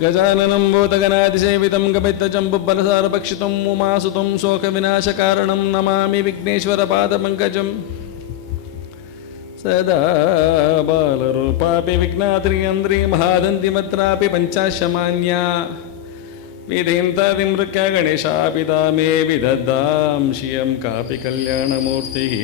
गजाननं भूतगणातिसेवितं कपित्तजम्बुफलसारभक्षितं उमासुतं शोकविनाशकारणं नमामि विघ्नेश्वरपादपङ्कजं सदा बालरूपापि विघ्नात्रियन्द्री महादन्तिमत्रापि पञ्चाशमान्या विधिन्तादिमृक्या गणेशापि दामे विदद्दां श्रियं कापि कल्याणमूर्तिः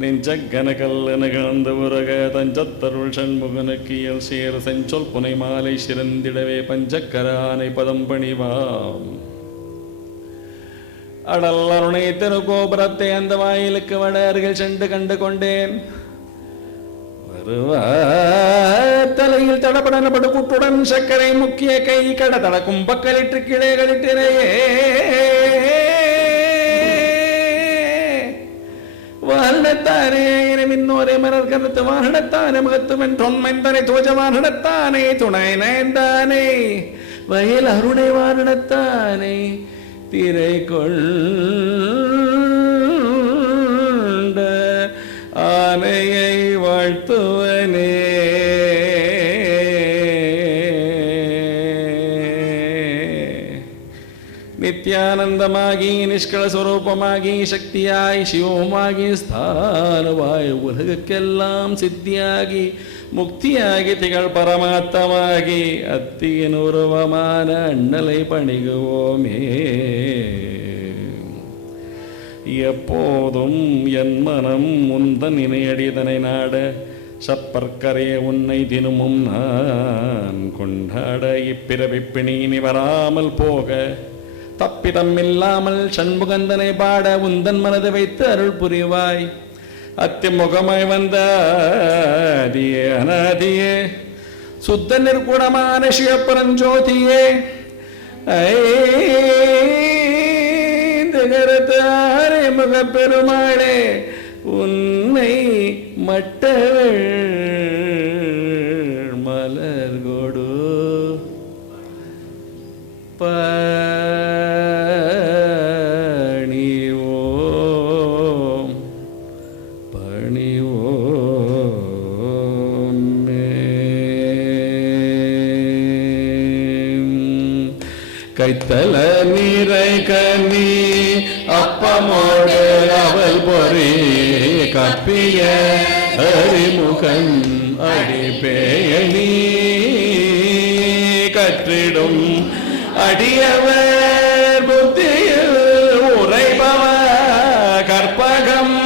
நெஞ்சக்கனகல்லன கலந்து உரக தஞ்சத்தருள் சண்முகனுக்கியல் சேர் செஞ்சொல் புனை மாலை சிறந்திடவே பஞ்சக்கரானை பதம் பணிவாம் அடல் அருணை திருக்கோபுரத்தை அந்த வாயிலுக்கு வட அருகில் சென்று கண்டு கொண்டேன். தலையில் தடபடனபடு கூட்டுடன் சர்க்கரை முக்கிய கை கட தடக்கும் பக்கலிட்டு கிளைகளிட்டிரையே வாரணத்தானே மின்னோரே மலர் கருத்து வாரணத்தானே முகத்துவன் தொன்மைந்தனை தோஜவாரணத்தானே துணை நயந்தானே வயல் அருணை வாரணத்தானே திரை கொண்ட ஆனையை வாழ்த்துவனே நித்யானந்தமாகி நிஷ்கள ஸ்வரூபமாகி சக்தியாய் சிவமாகி ஸ்தானவாய் உலகுக்கெல்லாம் சித்தியாகி முக்தியாகி திகழ் பரமாத்தமாகி அத்தியின் உருவமான அண்ணலை பணிகுவோமே. எப்போதும் என் மனம் முந்தன் இணையடிதனை நாட சப்பற்கரைய உன்னை தினமும் நான் கொண்டாட இப்பிறவி பிணி வராமல் போக தப்பிதமில்லாமல் சண்முகந்தனை பாட உந்தன் மனதை வைத்து அருள் புரிவாய். அத்திமுகமாய் வந்த அதியே அனாதியே சுத்த நிற்குணமான சிவபரஞ்சோதியே ஐந்து கரத்தாரே முகப்பெருமாளே உன்னை மட்டவள் மலர் கொடு பணிவோம் கைத்தல நீரை கனி அப்பமோடு அவள் பொறி கப்பிய அறிமுகன் அடிப்பேயணி கற்றிடும் அடியவர் புத்தியில் உரைபவ கற்பகம்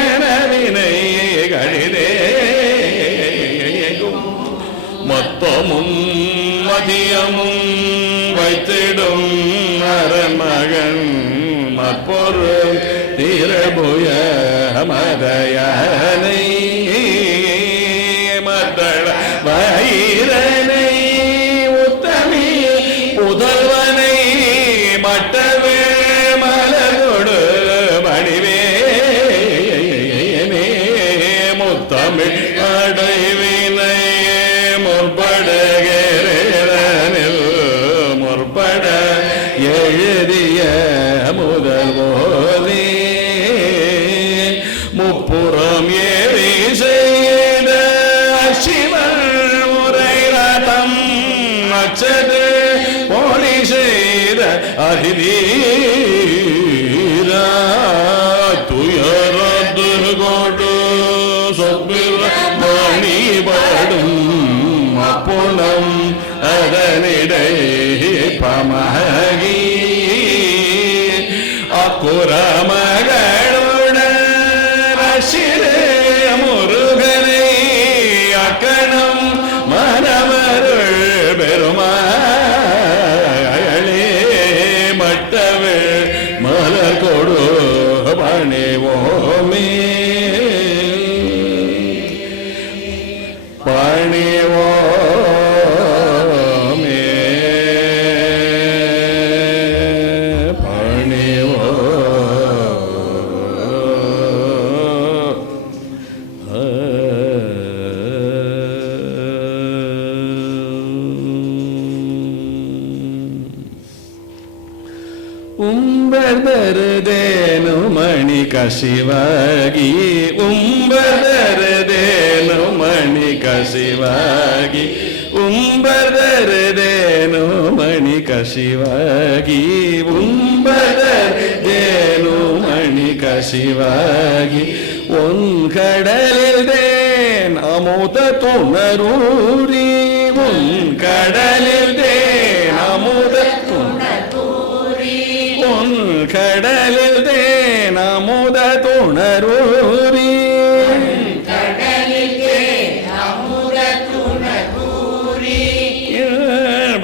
எனவினை கழிதே மொத்தமும் மதியமும் வைத்திடும் அரமகன் மற்பொருள் திரபுய மதயனை மதள வயிரனை உத்தமி புதல்வனை மட்டவே மலர்கொடு மணிவேனே முத்தமிழ் அடைவினை முற்படுகிறேனில் முற்பட எழுதிய முதல்வோதே முப்புறம் ஏறி செய்த சிவன் முறை ரதம் நச்சது போலி செய்த அதிதீரா துயரது கொடு சொப்பில் மணிபடும் அப்புணம் அதனிடை பமகி அக்குறமகளுடன் ரசிரே முருகனை அக்கணம் மனமருள் பெருமாளே மட்டவே மலர் கொடு பணிவோமே பணிவோமே பணிவோ ಉಂಬದರದೇನು ಮಣಿಕ ಶಿವಾಗಿ ಉಂಬದರದೇನು ಮಣಿಕ ಶಿವಾಗಿ ಉಂಬದರದೇನು ಮಣಿಕ ಶಿವಾಗಿ ಉಂಬದರದೇನು ಮಣಿಕ ಶಿವಾಗಿ ஒன்கடலில்தேன் அமுத துணரூரி உன்கடலில்தேன் அமுத துணரூரி உன்கடலில்தேன் அமுத துணரூரி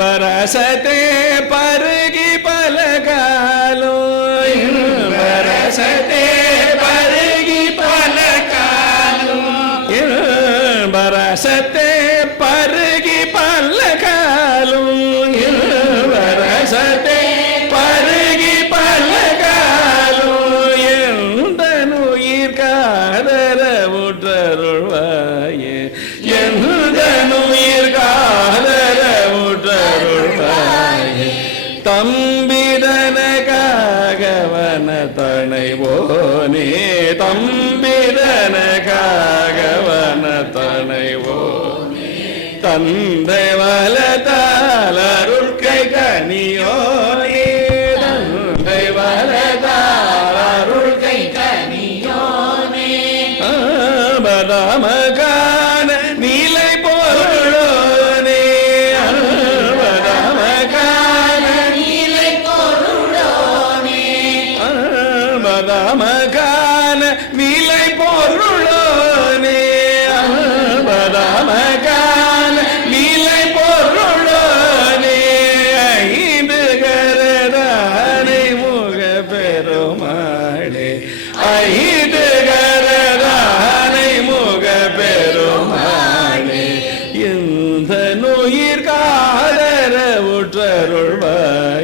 பரசத்தே பருகி பலகாலோ பரசத்தே வரசத்தே பருகி பல்லகாலும் வரசத்தே பருகி பல்லகாலும் எந்த நுயிர் காதர உற்றருள்வாயே எந்த நுயிர் காதர உற்றருள்வாயே தம்பிதனகாகவன தனைவோனே தம்பிதனகாகவன தனைவோ தந்தை வலதால் அருள்கை கனியோனே தந்தை வலதால் அருள்கை கனியோனே பதமகான நீலை பொருளோனே பதமகான நீலை பொருளோனே பதமகான நீலை பொருளோனே பதமகான நீலை பொருளோனே ஐந்து கரதானை முக பெருமாளே ஐந்து கரதானை முக பெருமாளே எந்த நுயிர் காதர உற்றருள்வாய்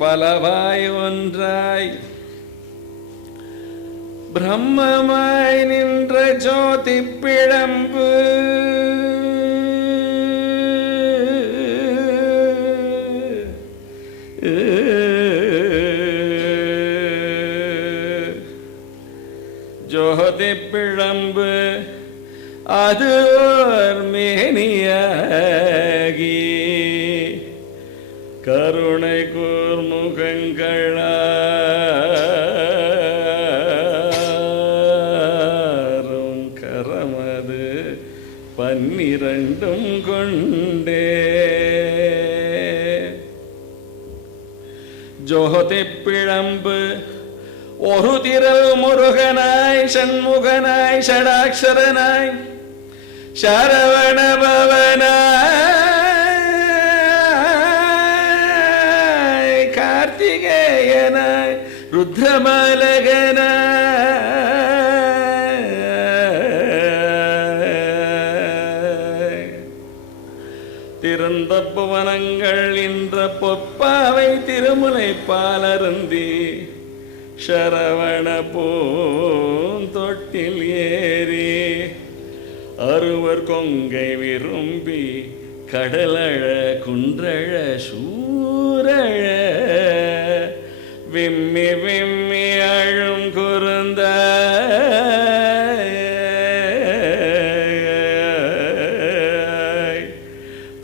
பலவாய் ஒன்றாய் பிரம்மமாய் நின்ற ஜோதி பிழம்பு ஜோதி பிழம்பு அது ஓர் மேனியாகி கருணை கூர்முகங்களாரும் கரமது 12 கொண்டே ஜோதி பிழம்பு ஒரு திரள் முருகனாய் சண்முகனாய் ஷடாக்ஷரனாய் சரவண பவனாய் கார்த்திகேயனாய் ருத்ரமாலகனாய் திறந்த புவனங்கள் என்ற பொற்பாவை திருமுலை பாலருந்தி சரவண பூந்தொட்டில் ஏறி அறுவர் கொங்கை விரும்பி கடலழ குன்றழ சூரழ விம்மி விம்மி அழும் குருந்த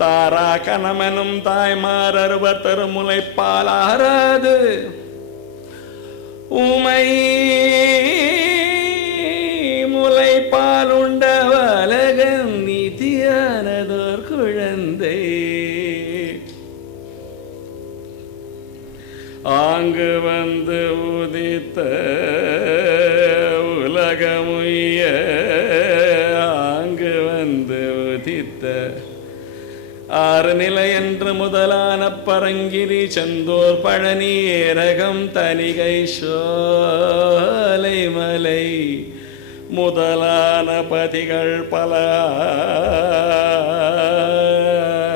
தாரா கணமனும் தாய்மார் அறுவர் தருமுலை பாலாராது உமை முலை பாலுண்ட வலகன் நீதியானதோர் குழந்தை ஆங்கு வந்து உதித்த உலகமுய்ய ஆங்கு வந்து உதித்த ஆறு நிலை என்று முதலான பரங்கிரி செந்தூர் பழனி ஏரகம் தனிகை சோலை மலை முதலான பதிகள் பல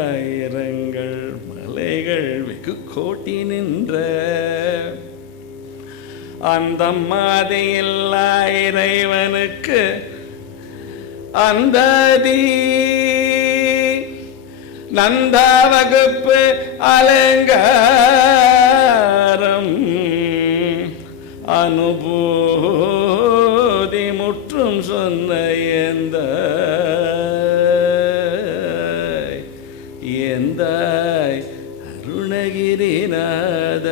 ஆயிரங்கள் மலைகள் வெகு கோட்டி நின்ற அந்த மாதில்லா இறைவனுக்கு அந்ததி நந்தா வகுப்பு அலங்காரம் அனுபூதி முற்றும் சொன்ன எந்த அருணகிரிநாத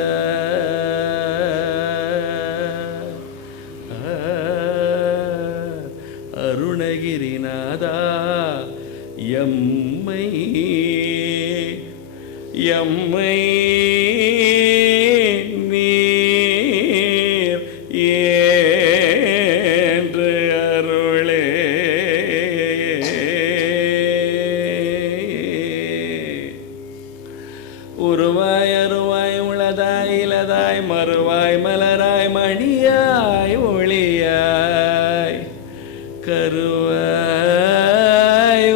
அருணகிரிநாதா எம்மை எம்மை நீர் ஏன்று அருளே உருவாய் அருவாய் உளதாய் இலதாய் மறுவாய் மலராய் மணியாய் ஒளியாய் கருவாய்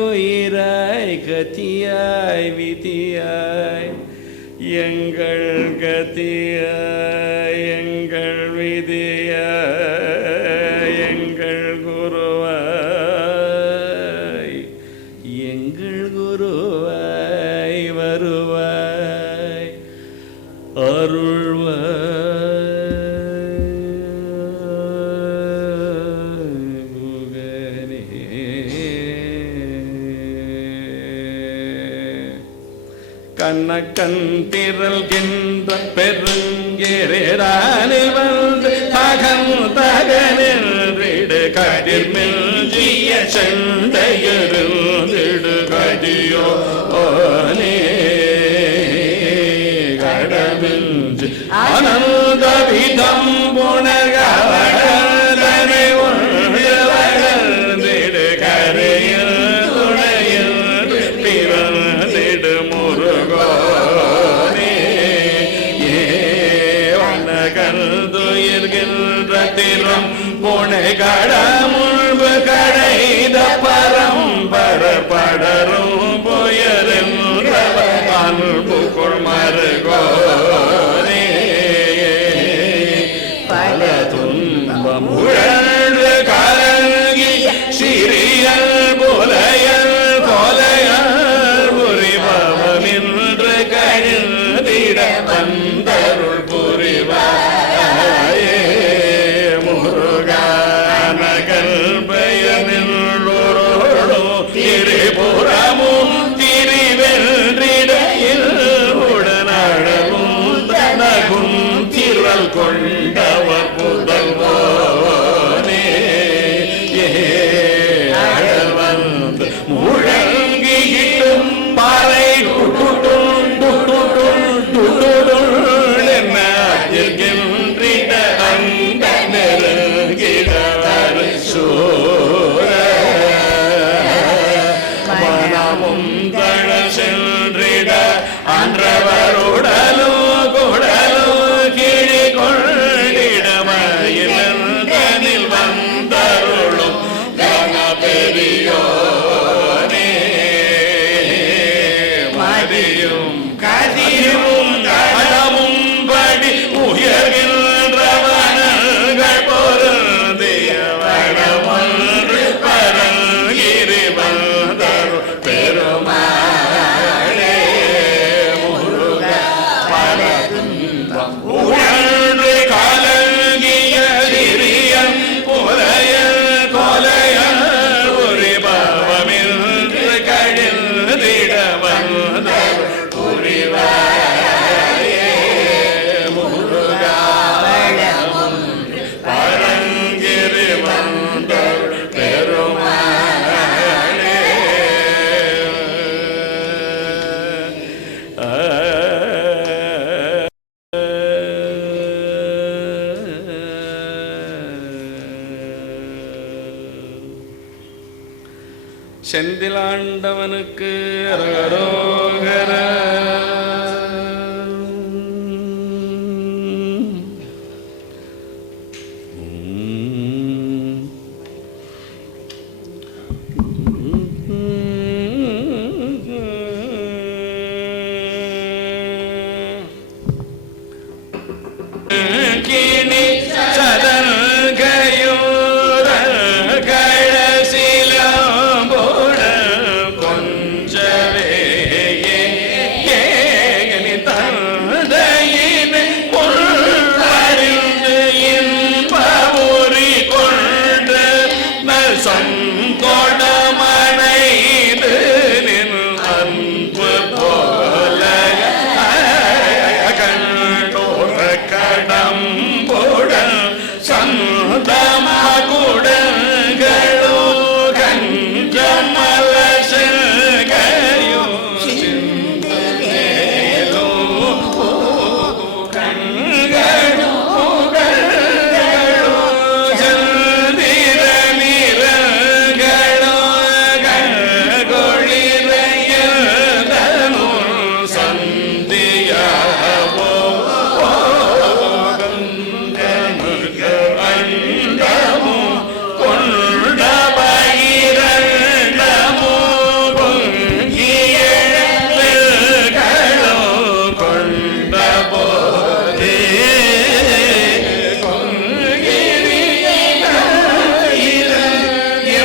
உயிராய் கதியாய் விதியாய் எங்கள் கதியாய் எங்கள் விதியாய் எங்கள் குருவாய் எங்கள் குருவாய் வருவாய் அருள்வாய் கண்ணக்கண் திரள்கின்ற பெருங்கேரானில் வந்து தகன் தகனிடு கதிர் மில்ஜிய செண்டையருந்திடு கதியோ ஓனே கடமில்ஜி ஆனந்த விதம் புனர்கவடனை ஒன்றிடு கரையில் துணையில் பிறந்திடு முருகோனே ஏவனகல்துயிர்கின்ற திறம் புனை கடமுன்பு கடைத பரம்பர படரும் புயரில் அன்பு கொள்மருகோனே துன்பமுழன்று கலங்கி சிறியல் புலையல் கொலையல் புரிபவமின்று கழிந்திட வந்தருள் புரிவாயே முருகான கல்பயனில்லொரோடோ திரிபுரமும் திரிவென்றிடையில் உடனழவும் தனகும் திரள் கொண்டவர் புதல்வோனே வந்து முழங்கியிட்டும் பறை என்ன அந்த நெருங்கிடவர் சூர மனமும் தழ சென்றிட அன்றவருடலும் குடலும் கிழி கொண்டிடமயிலில் வந்தருளும் கன பெரியோனே மதியும் கதியும் கடமும் படி உயர்கின்றவனங்கள் பொருந்திய வடமன்று பரங்கிரி வந்தரு பெருமாளே முருக பரதுன்பம் உழன்று கலங்கிய சிறியன் புலையல் கொலையல் புரிபவமின்று கழிந்திட வந்தரு புரிவாயே முருகா பரங்கிரி வந்தரு பெருமாளே செந்திலாண்டவனுக்கு அரோகர கிணி சதங்கையூர கழசிலம்புட கொஞ்சவே தந்தையின் பொருளறிந்து இன்பமுறி கொண்டு சங்கொடமனைது நின் அன்பு போல கண்டோர கடம்புடன் சந்தமகுடங்களோ கஞ்சமல செல்கையோ சிந்தேலோ கண்களோ சந்திர நிறங்களோ கண்கொழிரையதனோ சந்தியாவோ அண்டமோ கொண்ட பயிரண்டமோ பொங்கியழல்களோ கொண்ட போதே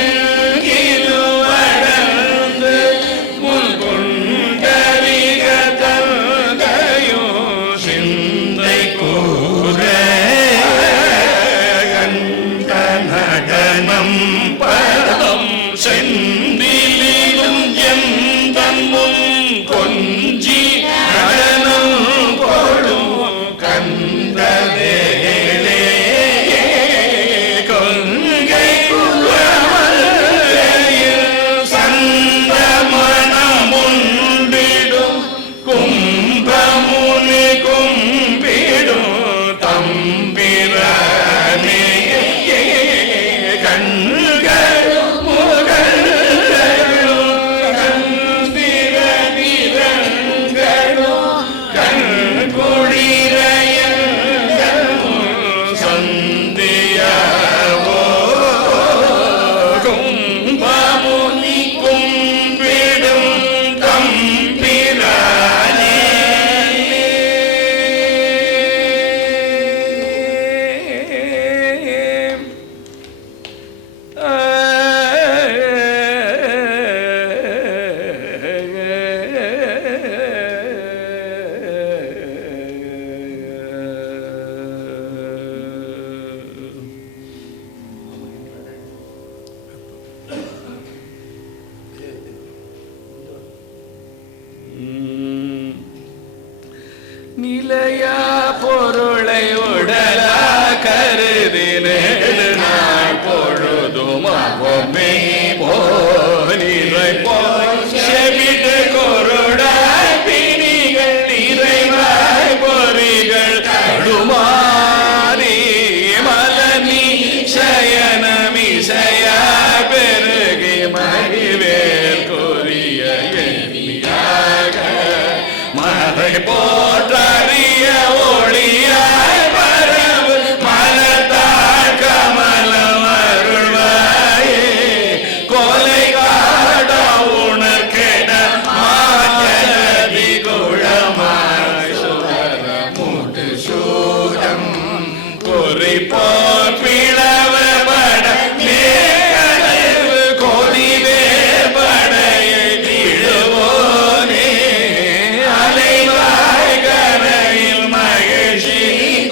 எங்கிலும் வளர்ந்து முன் கொண்டறிக தந்தையோ சிந்தை கூற நடனம் பதம் செந்திலும் எந்தன்மும் கொஞ்சி நடனம் போடும் கந்தவேளே கொங்கை குவளையில் சந்தமனமுண்டிடும் கும்பமுனி கும்பிடும் தம்பிரானே கண்கள் முகங்களோ கந்திர நிறங்களோ கண்குளிரையங்களோ சந்தியாவோ கும்பமுனி கும்பிடும் தம்பிரானே நிலைய பொருளை உடலா கருதி நேடு நாள் பொழுதும் பொம்மை போலிரை போல் செவிடு கொருடாய் பிணிகள் நிறைவாய் பொறிகள் கடுமாறி மலனி சயனமிசைய பெருகி மகிவேல் கொரிய எண்ணியாக மறை போற்றறிய ஒளியாய் பரவு மலத்தாள் கமலம் அருள்வாயே கொலை காட உணர்கெட மாஜலதி குழமாய் சுவர மூட்டு சூரம் குறிப்போர் பிளவ பட மேகலைவு கொதிவே படையை இழுவோனே அலைவாய் கரையில் மகிழ்ச்சி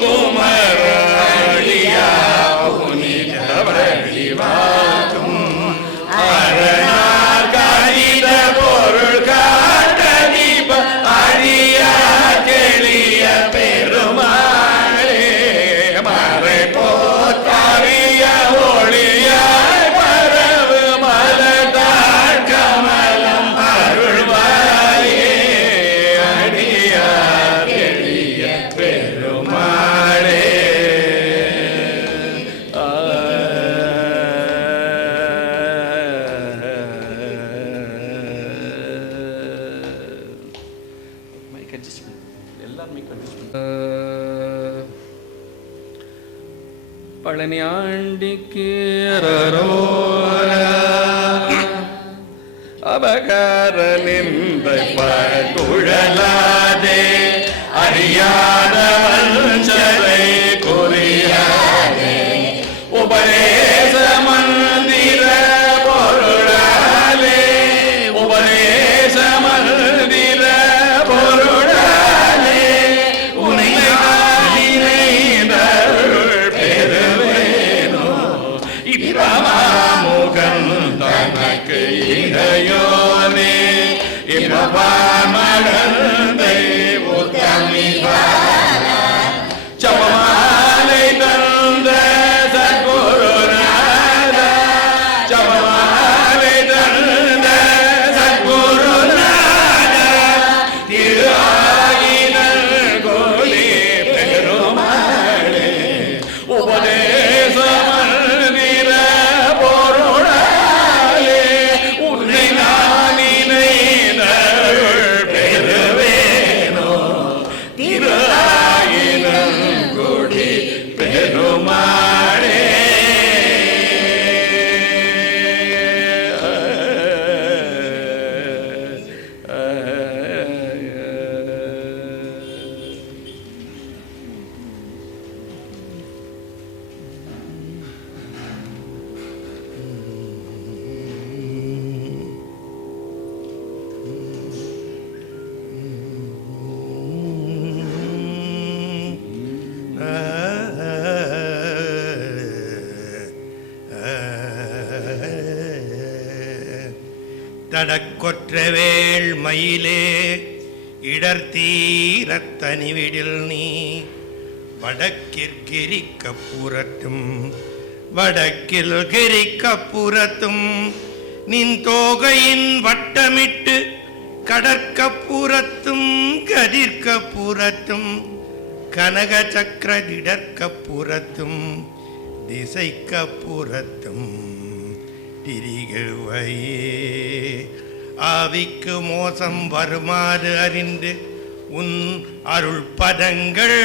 குமரடியா புனித வழிவாக்கும் அரணார் கணித பொருள் காட்ட தீப அழியா தெளிய பெருமாளே மறை போத்தாரிய ஒளியாய் பரவு மலதாள் கமலம் அருள்வாயே அடியா தெளிய பெருமாளே மைக் அட்ஜஸ்ட்மெண்ட் எல்லாரும் மைக் அட்ஜஸ்ட்மெண்ட் பழனி ஆண்டிக்கு அபகாரலிந்தை பட்டுழலாதே அறியாத வஞ்சரை குறியாதே உபதேச மந்திர பொருளாலே உபதேச மந்திர பொருளாலே உனை நினைந்தருள் பெறுவேனோ இப்ரமாமுகன் தனக்கு இடையோனே இப்ரமாமகந்தை உத்தமிவாரா ஜபமாலை தந்த சத்குருநாதா ஜபமாலை தந்த சத்குருநாதா திரு ஆயினல் கோலி பெருமாளே உபதேச மந்திர பொருளாலே உன்னை நான் நினைந்தருள் பெறுவேனோ திரு ஆயினல் கோடி பெருமாளே தடக்கொற்றவேள் மயிலே இடர்த்தீரத்தனிவிடில் நீ வடக்கிற்கிரிக்கப்புறத்தும் வடக்கில் கிரிக்கப்புறத்தும் நின் தோகையின் வட்டமிட்டு கடற்கப்புறத்தும் கதிர்க்கப்புறத்தும் கனக சக்கர திடற்கப்புறத்தும் திசைக்கப்புறத்தும் திரிகவையே ஆவிக்கு மோசம் வருமாறு அறிந்து உன் அருள் பதங்கள்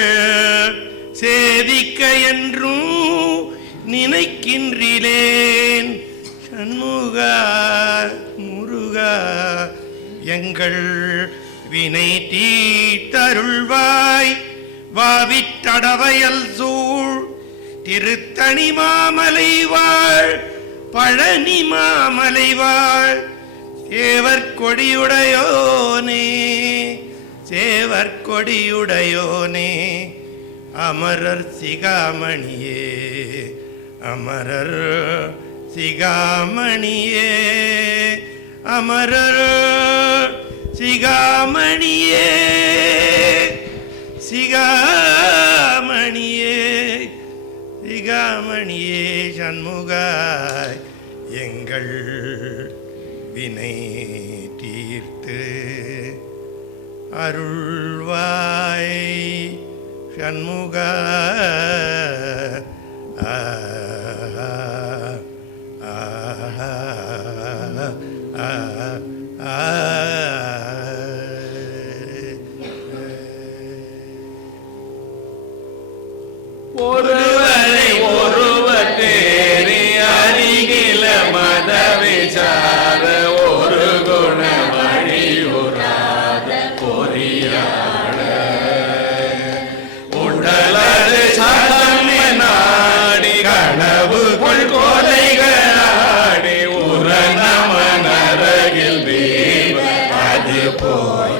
சேதிக்க என்றும் நினைக்கின்றேன் சண்முகா முருகா எங்கள் வினை தீத்தருள்வாய் வாவித்தடவையல் சூழ் திருத்தணி மாமலை வாழ் பழனி மாமலை வாழ் சேவற்கொடியுடையோனே சேவற்கொடியுடையோனே அமரர் சிகாமணியே அமரர் சிகாமணியே அமரர் சிகாமணியே சிகாமணியே சிகாமணியே சண்முகாய் எங்கள் வினை தீர்த்து அருள்வாய் சண்முகா. ஒருவரை ஒருவர் தேறி அருகில மத விசார ஒரு குண வழியுறாத பொறியாட உடலது சதம் நாடி கனவு கொள்கொலைகளாடி உர நமனரகில் தீப அது போய்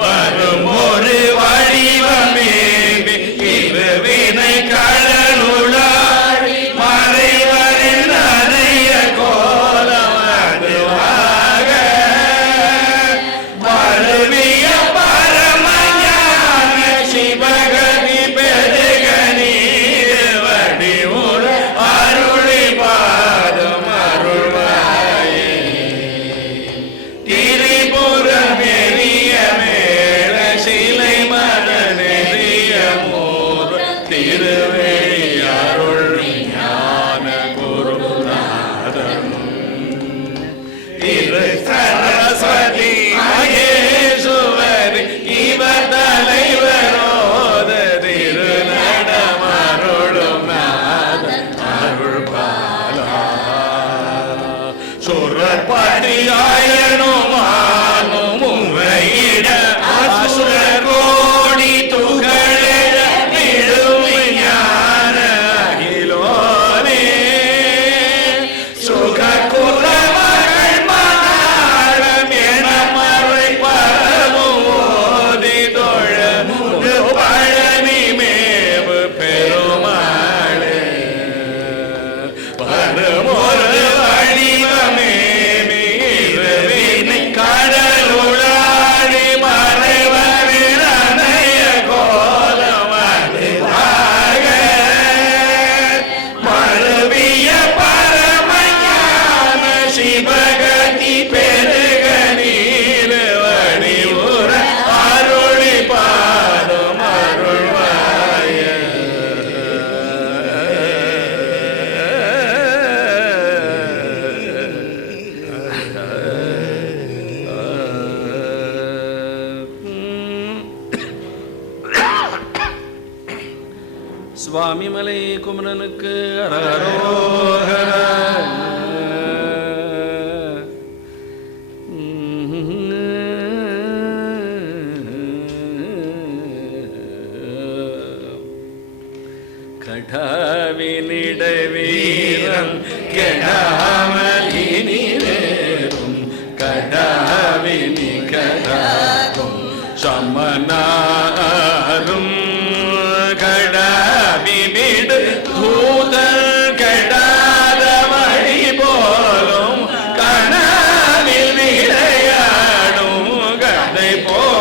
வரும் ஒரு வடிவமே வினை கடலுளாடி மறைவரின் அறைய கோலம் அதுவாக மறுவிய பரமஞான சிவகதி பெருக நீர் வடிவுற அருளி பாதம் அருள்வாயே. திரிபுரம் எரிய மேல சிலை மர நெறிய திருவேணி அருள் ஞான குருநாதன் திரு சரஸ்வதி மகேஸ்வரி இவர் தலைவரோத திரு நடமருளும் நாதன் அருள் பாலா. சுரப்பதி ஆயனுமானும் உமையிட அசுரர் கோடி துகள சுவாமி மலை குமரனுக்கு அரரோகர. கடாவினிட வீரம் கெடாமலினி வேறும் கடாவினி கடாகும் சமனாரும் கடாவினிடு தூதல் கெடாத வழி போலும் கனாவில் விளையாடும் கதை போடாது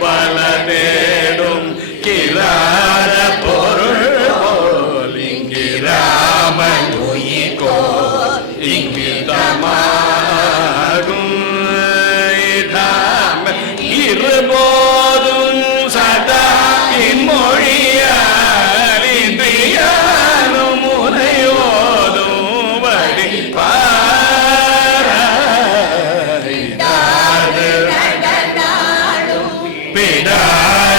பல தேடும் கிரார பொருள் போல் இங்கிராமன் உயிர்கோ இங்கிதமாகும் இருபோதும் சதா இன்மொழியால் இன்றியாலும் முனையோதும் வழி பாராது பிடாரி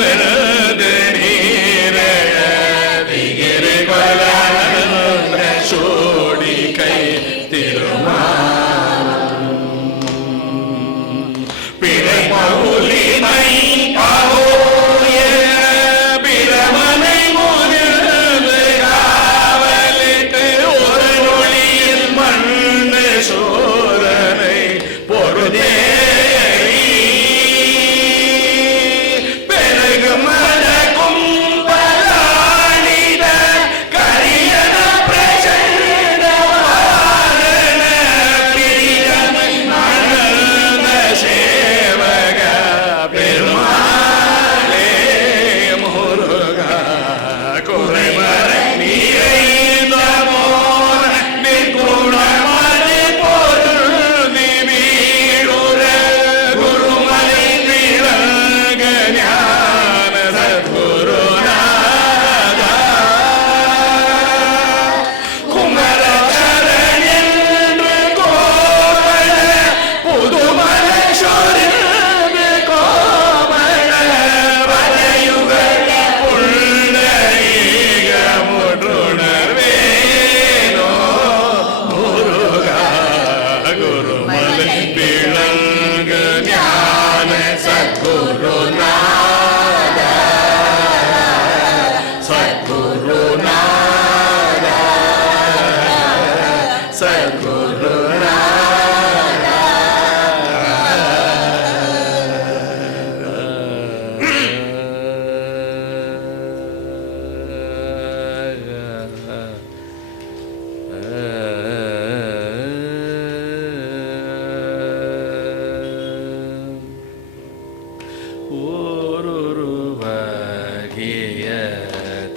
விருது நீரழதிகிரி கொலந்த சோடி கை திருமாலும் பிறை பவுலினை பவோய பிரமனை முதிர்ந்து காவலுக்கு ஒரு நொழியில் மண்ணு சோதனை பொருதே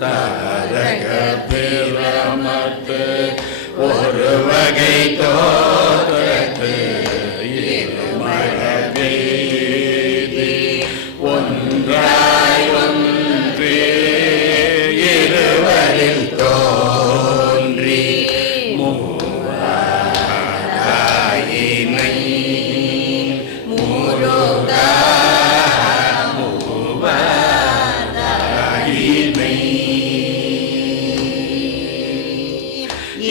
தாரக பிரமத்து ஒரு வகை தோற்றத்து இருமழவேதி ஒன்றாய் ஒன்றே இருவரில் தோன்றி மூவாயினை முருகா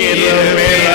இருவிழ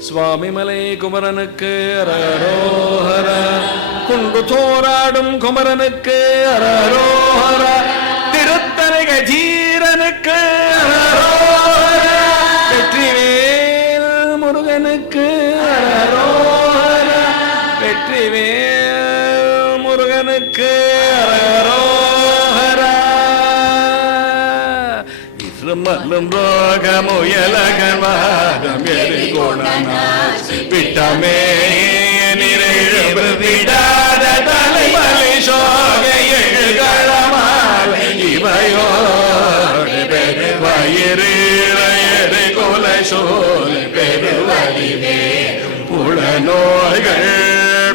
சுவாமிமலை குமரனுக்கு அரரோஹர, குண்டு தோராடும் குமரனுக்கு அரரோஹர, திருத்தணி கஜீரனுக்கு அரரோஹர, வெற்றிவேல் முருகனுக்கு அரரோஹர, வெற்றிவேல் முருகனுக்கு அரரோஹர. மல்லும் ரோகமுயலகவாதம் எரிகோணனாசி விட்டமே நிறைவு விடாத தலைமலை சோக எழுகளமால் இவையோடு பெருவயிறு கொலை சோல் பெருவழிவே புலநோய்கள்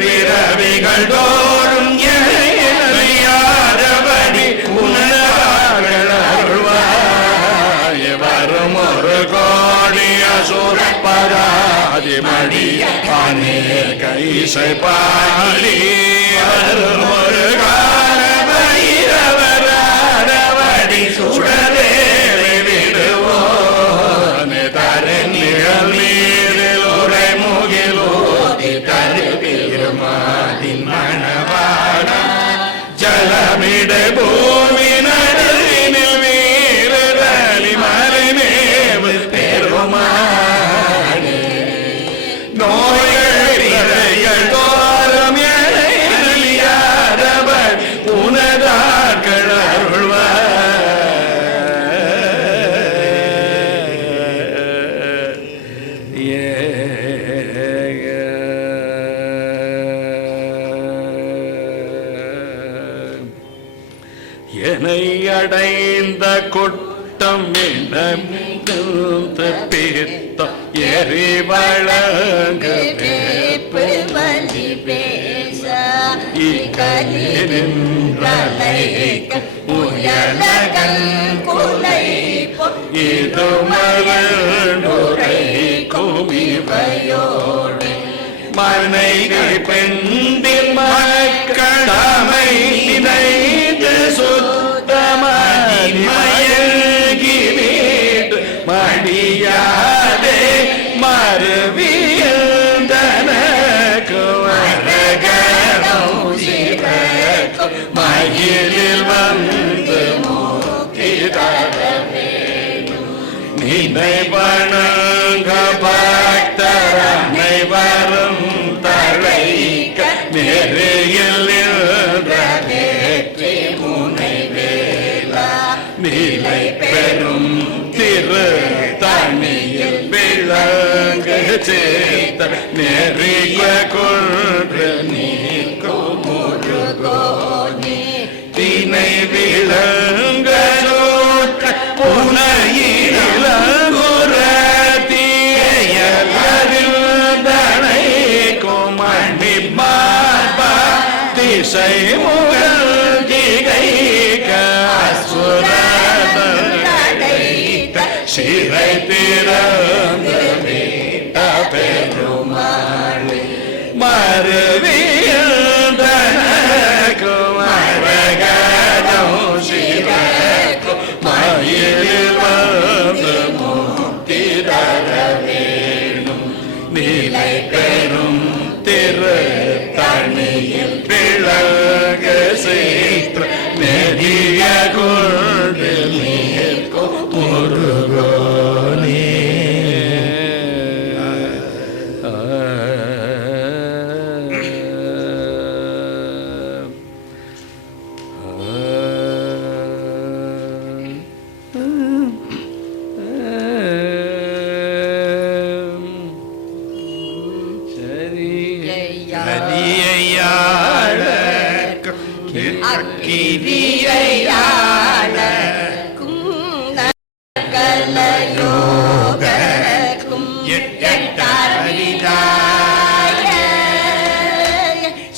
பிறவிகள் தோறும் எழியாதபடி உணர்வார்கள் வரும் ஒரு கோடிய சுரப்பராதி மடிய கைசை பாடி வரும் ஒரு கால பைரவராடவடி சுடரேறி விடுவோன் தரணிகள் நீரில் உரை முகிலோதி தருவிருமாதின் மணவாட ஜலமிட பூமி நடுவினில் வீரரலி மலைமேவு பெருமானே நோய்கள் தோறும் எழியாதவர் உனதார்கள் என்னை அடைந்த கொட்டம் பித்தம் எரிவழங்க வலி பேச உயலகன் குலை இது மலனுரை குமிவையோடு மனைகள் பெண்டின் மக்களமை இணைந்து சுத்தமணி மயங்கி வீடு மடியாதே மறுவியந்தனக்கு வரகணம் சிவக்கு மகிழில் வந்து நினை வணங்க பக்தர் அனைவரும் தழைக்க நெறியில் நின்றேற்றி முனை வேளா நிலை பெறும் திரு தனியில் விளங்கு சேத்த நெறிக கொன்று நீக்கும் முருகோனே தினை விளங்க திசை முகல் திகைக்க சிறை திறந்து வீட்ட பெருமாளே மறுவியந்தனக்கு மரகதம் சிவக்கு மயிலில் வந்து முக்தி தர வேணும் நிலை பெறும் திரு தனியில் விளங்க சீற்ற நெறிய கொண்டு நீர்க்கும் முருகோனே.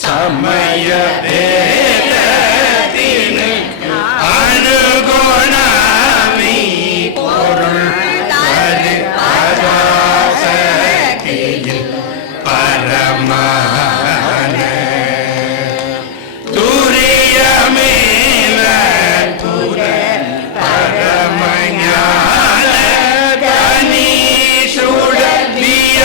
சமய அனுகுணாமி பொருள் பரமான துரியமேல புர பரமஞான தனி சுடலிய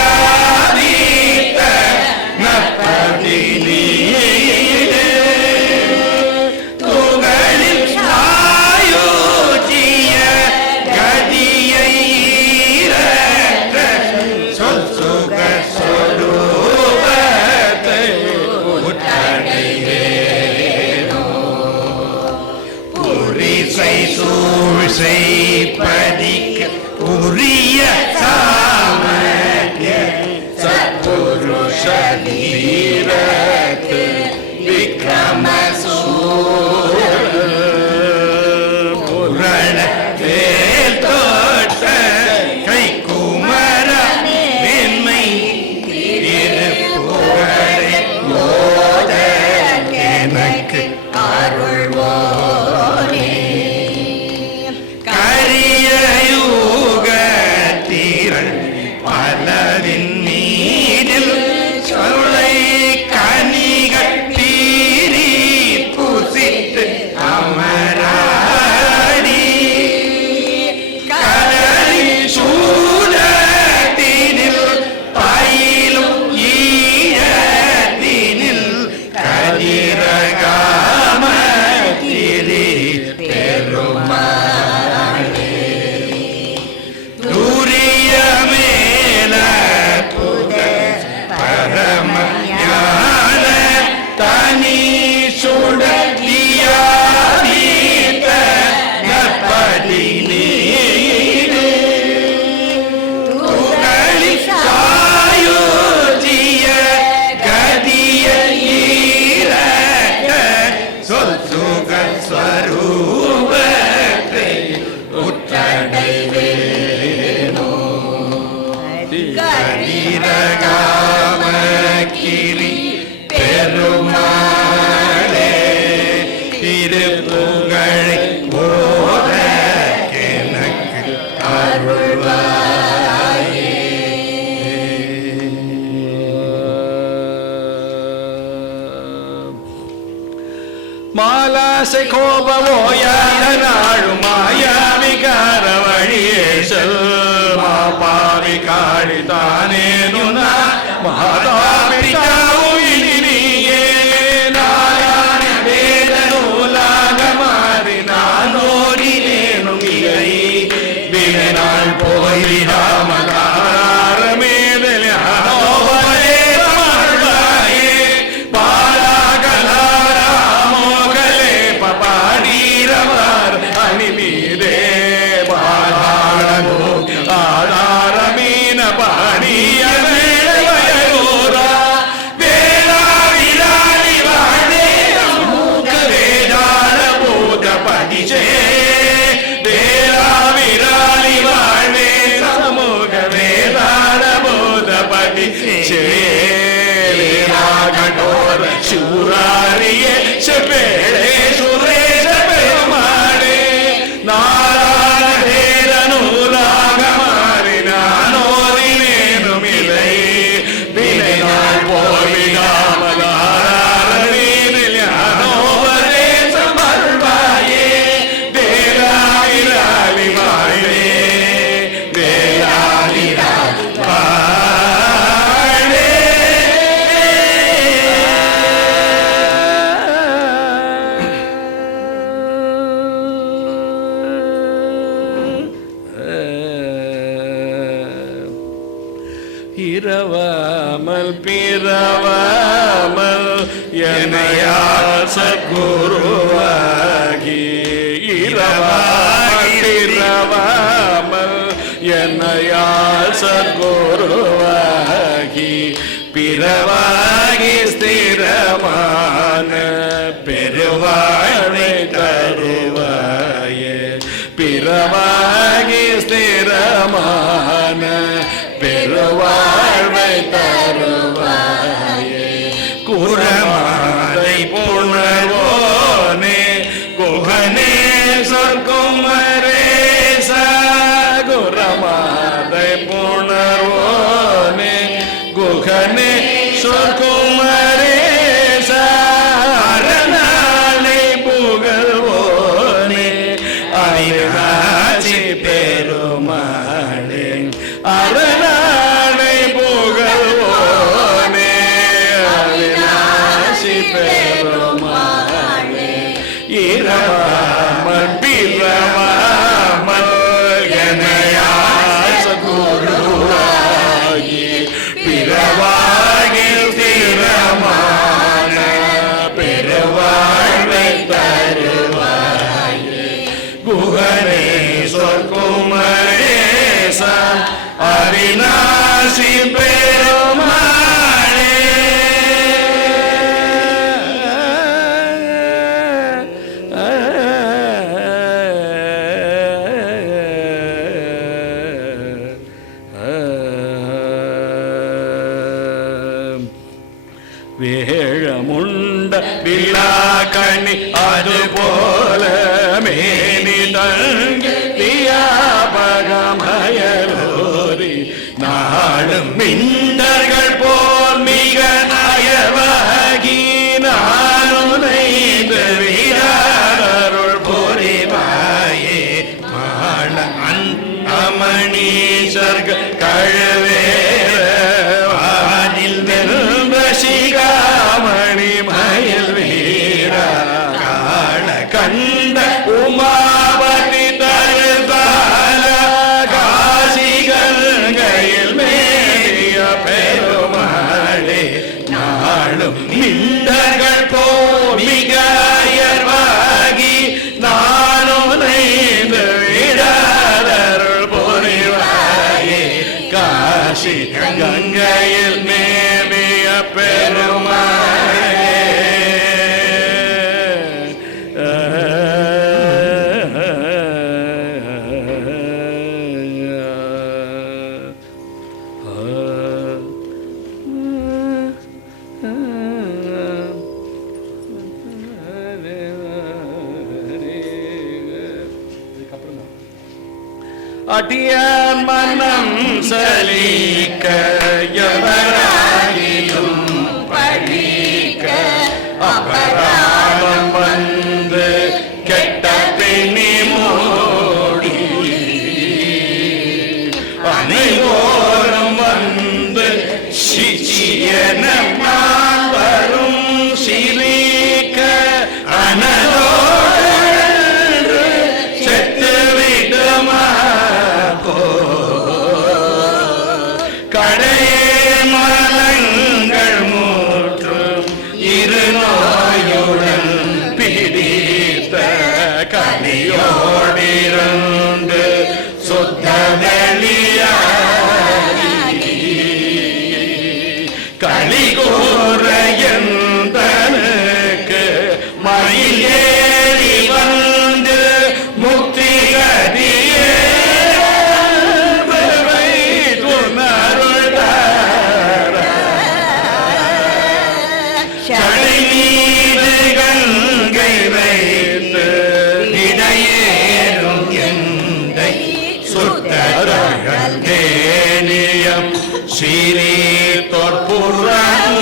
கதிரகாமகிரி பெருமாளே திருப்புகழை போத எனக்கு அருள்வாயே. மாலாசை கோபமோயாத நாளும் மாயா விகார வழியே செல்மா பாவி காழி தானேனு மாதாபிதாவும் இனியே நாராயண வேத நூலாக மாறி நானோடினேனும் இலை வினாள் போய் ശൂരാരിയെ ശപേളേ സുരേശ പെരുമാളേ നാരായണേരനൂലാകമാറി നാനോദിനേനുമിലൈ വിനയാൾ പോവിടാമലാരീനിൽ ഞാനോപദേശം അരുൾവായേ ദേലായിരാലി വാഴേ ദേലായിരാലി இரவாமல் பிறவாமல் என்னையால் சத்குருவாகி இரவாமல் பிறவாமல் என்னையால் சத்குருவாகி பிறவாகி ஸ்திரமான பெருவாழ்வை தருவாயே பிறவாகி ஸ்திரமான பெருவாழ்வை தருவாயே குரமாதை புணர்வோனே குகனே சொற்குமரேசா குரமாதை புணர்வோனே குகனே சொற்குமரேசா அரணாலை புகழ்வோனே அவிநாசி பெருமாளே அரணாலை புகழ்வோனே அவிநாசி பெருமாளே இரவாமல் பிறவாமல் என்னையால் சத்குருவாகி பிறவாகி ஸ்திரமான பெருவாழ்வை தருவாயே குகனே சொற்குமரேசா அவிநாசி பெருமாளே வேழமுண்ட விழாக்கணி அதுபோல மேனி தங்கி தியாபகமயலோரி நாளும் மின்னர்கள் போல் மிக நயவாகி நானுனைந்த வீரருள் புரிவாயே மாள அந்தமணீசர்க கழுவேற வானில் வெல்வ சிகாமணி மயில் வீர காண கண்ட உமாவதி தருதால காசிகள் கையில் மேய பெருமாளே நாளும் மிண்டர்கள் போ மிக அயர்வாகி நானும் நைந்த விடாதருள் புரிவாயே காசி கங்கையில் மேவிய பெருமாளே அடியான் மனம் சலிக்க எவராகிலும் படிக்க அபராதம் வந்து கெட்ட பிணி மூடி அனைவோரும் வந்து சிச்சியன நான் வரும் சிரிக்க அனலோடு செத்து விடுமா கடையே மலங்கள் மூற்றும் இருநோயுடன் பிடித்த கலியோடிருந்து சுத்த வெளியாகி களி கூற எந்தனுக்கு மயிலேறி வந்து முக்தி கதியே சடை மீது கங்கை வைத்து இடையேறும் எந்தை சுத்தரகல் தேனியம் சீரி தொற்புறம்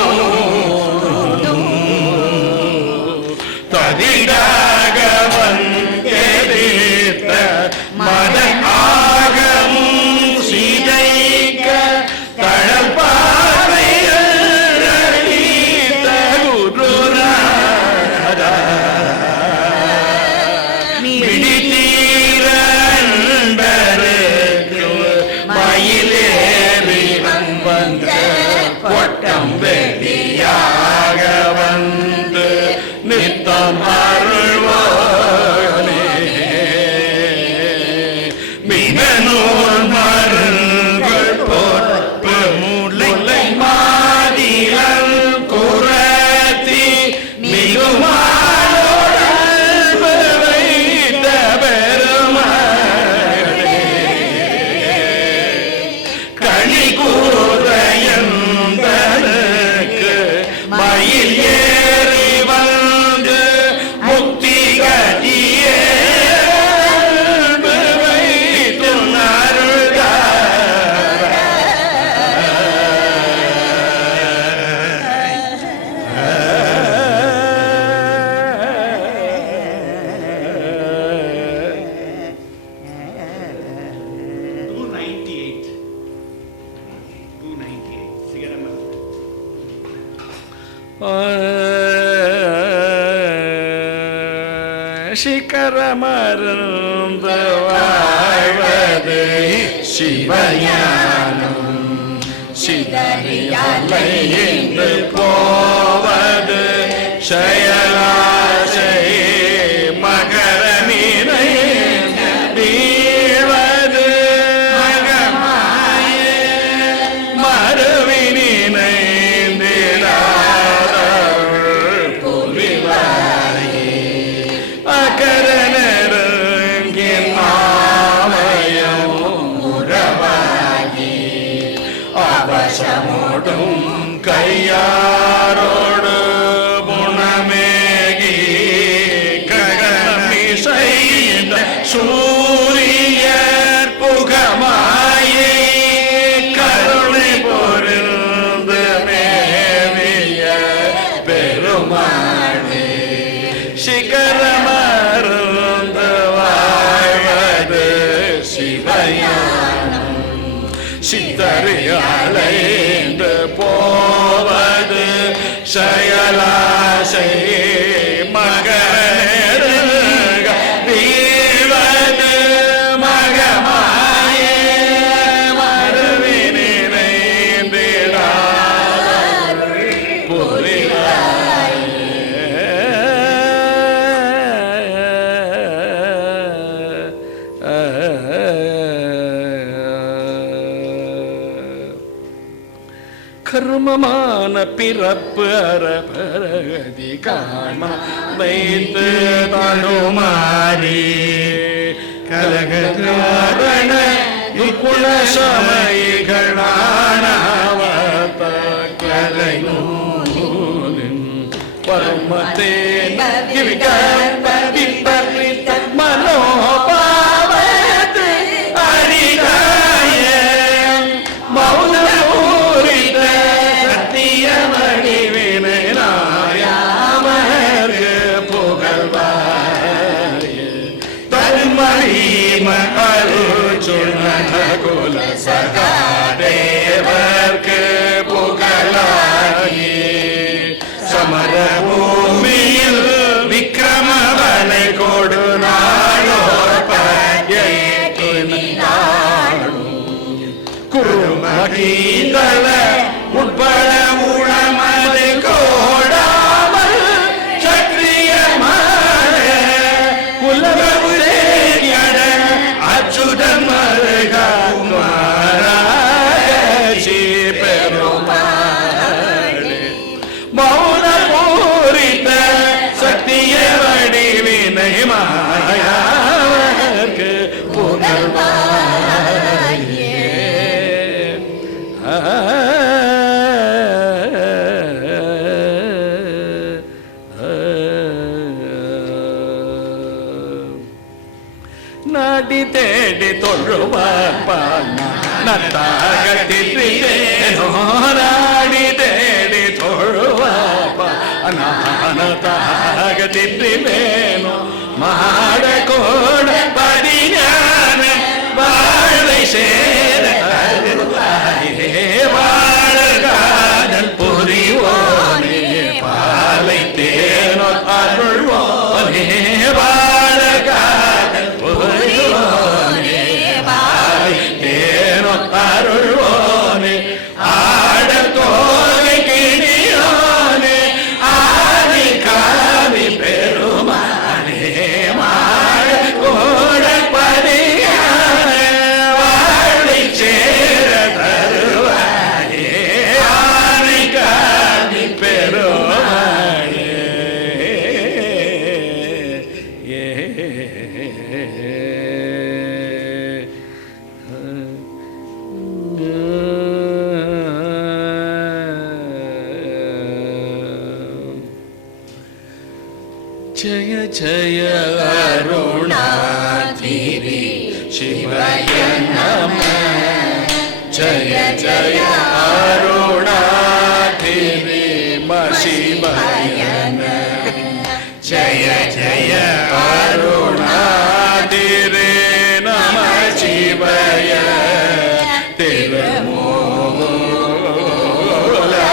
ததிடாக வந்தெதிர்த்த மத ஆகமும் சீதைக்க தழப்பாதையில் அளித்த குருநாதா பிடித்தீர அன்பருக்கு மயிலேறி வந்த கொட்டம் வெளியாக வந்து நித்தம் அருள்வானே மிகநூல் மருங்கள் பொற்பு முல்லை மாதிரல் குரத்தி மிகுமானோடு வைத்த பெருமாளே களி கூற எந்தனுக்கு மயில் ஏறி வந்து முக்தி கட்டியே வைத்து சிகரமருந்து வாழ்வது சிவஞானம் சிதறியலைந்து போவது செயலாசை மகர நீரை வீழ்வது மகமாய மறுவினை அவசமோடும் கையாரோடு குணமேகி ககனமிசைந்த சூரியர் புகமாயை கருணை பொருந்து மேவிய பெருமானே சிகரமருந்து வாழ்வது சிவஞானம் சித்தறியலைந்து போவது செயலாசை மகனேறுக வீழ்வது மகமாய மறுவினினைந்திடார் புரிவாய் கர்மமான பிறப்பு அறபரகதி காண வைத்து தடுமாறி கலககாரண குண சமயங்களான பருமத்தேன் விபரித்த மனோபாவத்து அடிகாய மௌனபூரித சத்தியமணி வினயனாயாமர்க்கு புகழ்வாய தன்மணி அருச்சுணகுல சகாதேவர்க்கு புகழாயே சமரபூமியில் விக்ரமவனை கொடு நாளோர் குருமகீதள உட்பட உளமது கோடாமல் சக்ரியமான குலபுரேயட அச்சுதன் மருகாச்சி பெருமாளே மௌன பூரித்த சத்திய வடிவினை மாயாவர்க்கு புகழ்வாயே நாடி தேடி தொழுவாப்பால் நத்தாகத்திற்றேனோ நாடி தேடி தொழுவாப்பால் நானத்தாகத்திற்றேனோ மாட கோட படிஞான வாழை சேர வாழ காதல் புரிவோனே பாலை தேனோ அருள்வோனே வாழ காதல் புரிவோனே பாலை தேனோ அருள்வோனே ஆட தோலை கிணியோனே ஆதி காவி பெருமானே மாட கோட படியான வாழை சேர தருவாயே ஆதி காவி பெருமானே ஜய ஜய அருணாதிரி சிவாய நம ஜய ஜய அருணாதிரி சிவாய நம ஜய ஜய அருணாதிரி நம சிவாய திருமூலா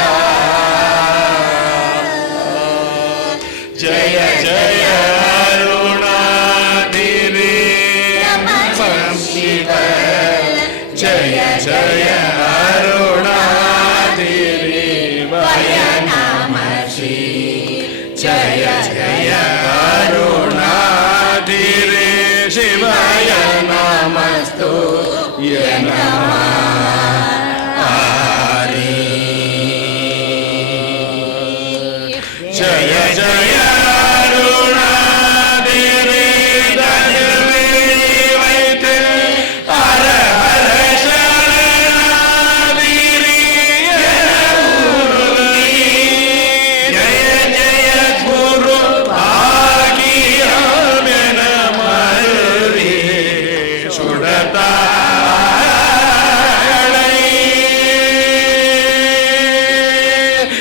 ஜய ஜய அருணாதிரி சிவ ஜய ஜய அருணாதிரி வய நம ஸ்ரீ ஜய ஜய அருணாதிரி சிவாய நமஸ்து நம ஜய ஜய அருணாதிரி தயவில் வைத்து ஹர ஹர சரணாதிரி ஜய ஜய குரு ஆகியம் என மருவி சுடதா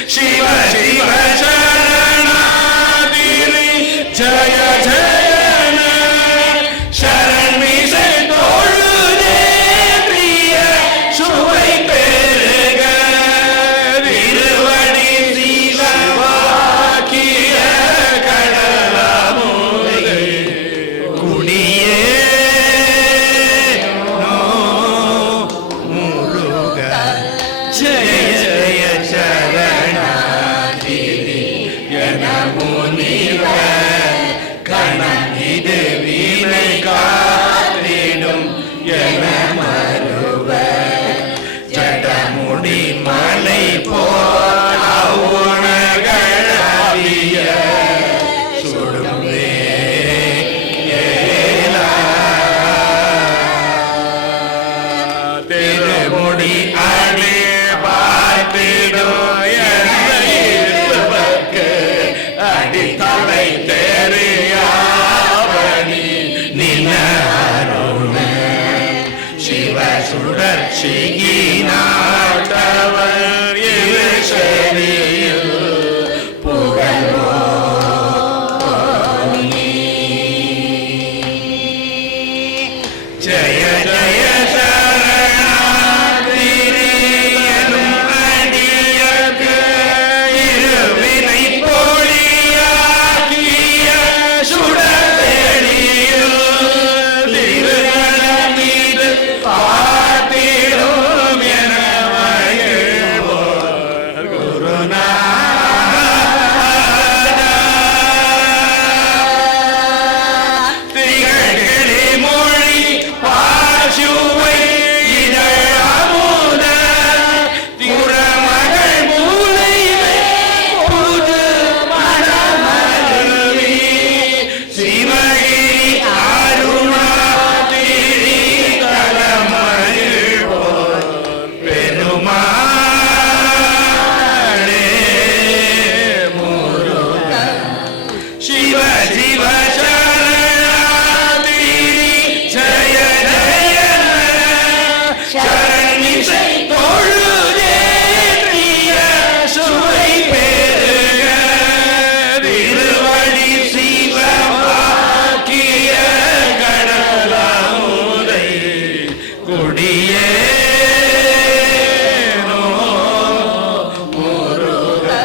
சிவ சிவ சரணாதிரி ஜய ஜய சரண் விசை தோழுதே பிரிய சுவை பெருக திருவடி சிவாக்கிய கடலமுதே குடியே முருக ஜய ஜய சரணாதிரி என முனிவ கணம் இது வீணை காத்திடும் என மருவ ஜடமுடி மலை போல் அவுணகழாவிய சுடுமே திருமுடி அடி பார்த்திடும் என்னை இருப்பவர்க்கு சிகினாட்டவர் இருஷரியில் புகழ்வோனே. ஜய ஜய சரணாதிரியனும் அடியர்க்கு இருவினை பொழியாகிய சுடர்வெளியில் திருநலமீது பார்த்திடும் என மகிழ்வோர் குருநாதா. திகழ்கிளி மொழி பாசுவை இதழமுத திறமகள் மூலைவே புது மணமருவி சிவகிரி அருணாதிரி தலமகிழ்வோர் பெருமாளே முருகா. சிவ சிவ சரணாதிரி ஜய ஜய சரணிசை தொழுதேற்றிய சுவை பெருக திருவடி சிவமாக்கிய கடலாமுதை குடியேனோ முருகா.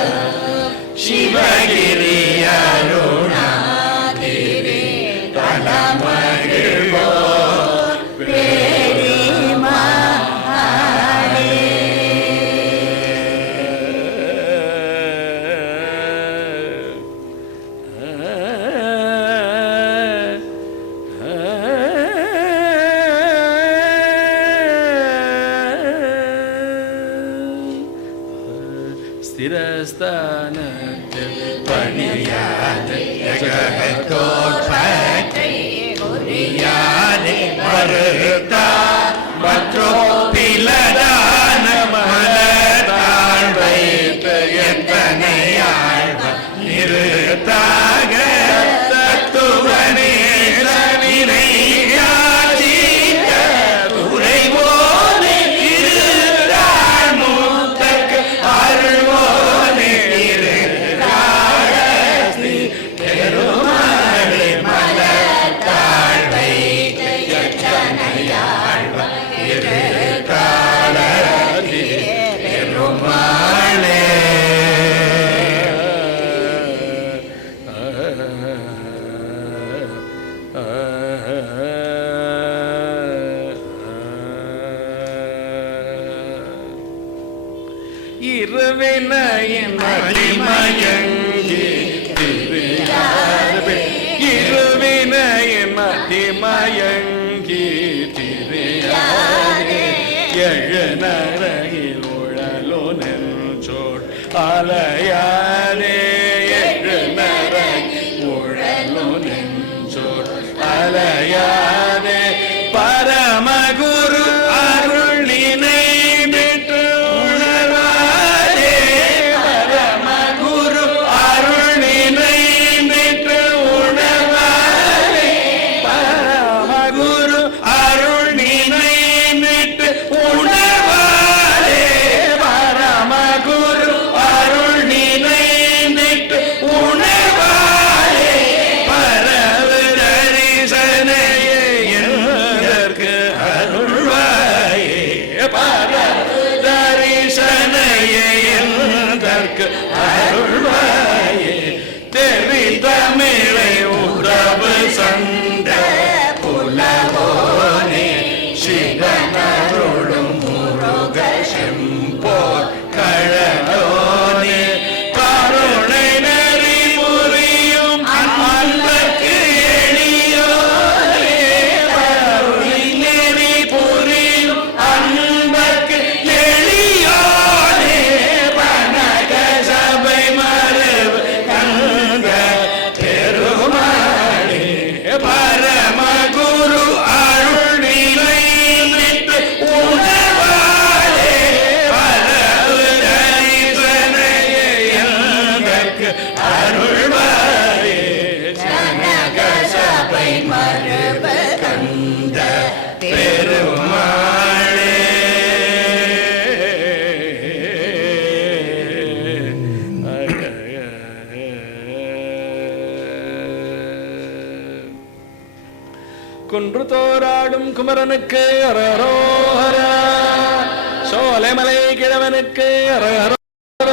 சிவகிரி அருணாதிரி தலமகிழ்வோர் பெருமாளே. ஸ்திரஸ்தானத்தில் பணியாது ஜகத்தோற்பத்தை குறியாது மறுத்தார் மற்றொப்பிலதான மலர்த்தாள் வைத்து எத்தனை ஆழ்வார் நிறுத்தாக தத்துவனே சனினை யாசிக்க துறைவோனே திருத்தாள் மூத்தக்கு அருள்வோனே திருக்காழி பெருமாளே மலர்த்தாள் வைத்து எத்தனை ஆழ்வார் திருக்காழி பெருமாளே. இரவினையின் மதிமயங்கி திரையார்பே இருவினையின் மதிமயங்கி திரையார்பே எழுநரையில் உழலோ நெஞ்சோர் அலையாரே எழுநரையில் உழலோ நெஞ்சோர் அலையாரே பரமகுரு அருள் நினைவிட்டு உணர்வாரே பரமகுரு அருள் நினைவிட்டு உணர்வாரே பரமகுரு அருள் நினைவிட்டு உணர்வாரே பரமகுரு அருள் நினைவிட்டு உணர்வாரே பரவு தரிசனையே என்பதற்கு அருள்வாயே பரவு தரிசனையே என்பதற்கு அருள்வாயே தெரி தமிழை உறவு சந்த புலவோனே சிவனருளும் முருக செம்போர் கழலோனே கருணை நெறி புரியும் அன்பர்க்கு எளியோனே கருணை நெறி புரியும் அன்பர்க்கு எளியோனே பனக சபை மரபு கந்த பெருமாளே பரமகுரு அருள் நிலைவிட்டு உணர்வாளே பரமகுரு குன்று தோராடும் குமரனுக்கு அரரோஹர, சோலைமலை கிழவனுக்கு அரரோஹர,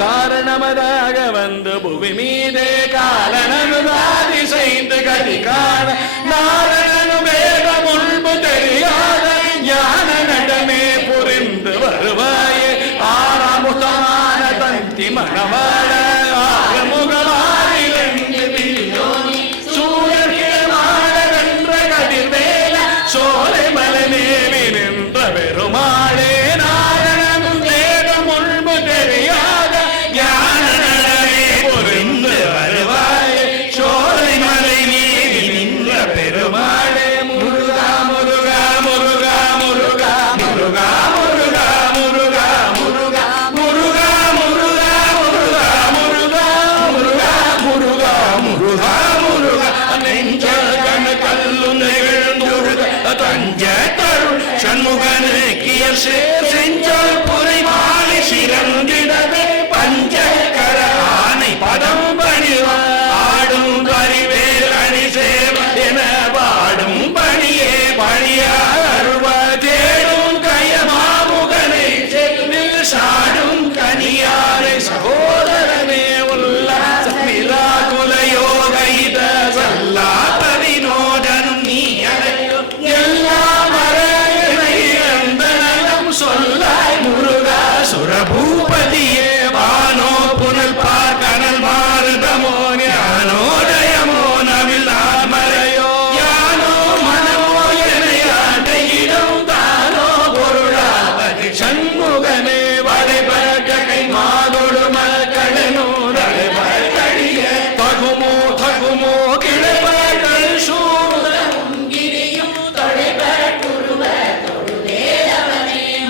காரணமதாக வந்து புவி மீதே காரணனுதாதி செய்து கதி காண நாரணனு வேத முன்பு தெரியாத ஞான நடமே புரிந்து வருவாயே ஆறாமுகமான தந்தி மணவாள ஆறுமுகமாயிருந்து சூழற்கே மாடவென்ற கதிர்வேல சோலை மலை மேவி நின்ற பெருமாளே நாரணனும் வேத முன்பு தெரியாத ஞான நடமே புரிந்து வருவாயே சோலை மலை மேவி நின்ற பெருமாளே முருகா முருகா முருகா முருகா முருகா முருகா முருகா முருகா முருகா முருகா முருகா முருகா முருகா முருகா முருகா நெஞ்ச கண கல்லு நெகிழ்ந்துருக தஞ்ச தருள் சண்முகனுக்கிய செஞ்சல் புரை மாலை சிறந்திடவே பஞ்சகர ஆனை பதம் பணிவா ஆடும் கரிவேல் அணி சேவ என பாடும் பணியே பணியா அருள்வா தேடும் கயமாமுகனை செல்லில் சாடும் கனியாரை சகோதரனே உல்லாச நிராகுல யோக இத சல்லா பரிநோதனும் நீ அடையோ எல்லாம் அரணம் சொல்லாய் முருகா சுரபூபதியே வானோ புனல் பார் கனல் மாறுதமோ ஞானோதயமோ நவில்லார் மறையோ யானோ மனமோ எனையாடையிடம் தானோ பொருளாவது சண்முகனே வடைபழக்க கை மாதொடு மலக்கடனோ நடைபழிய தகுமோ தகுமோ கிழவர்கள் சூதங்கிரியும்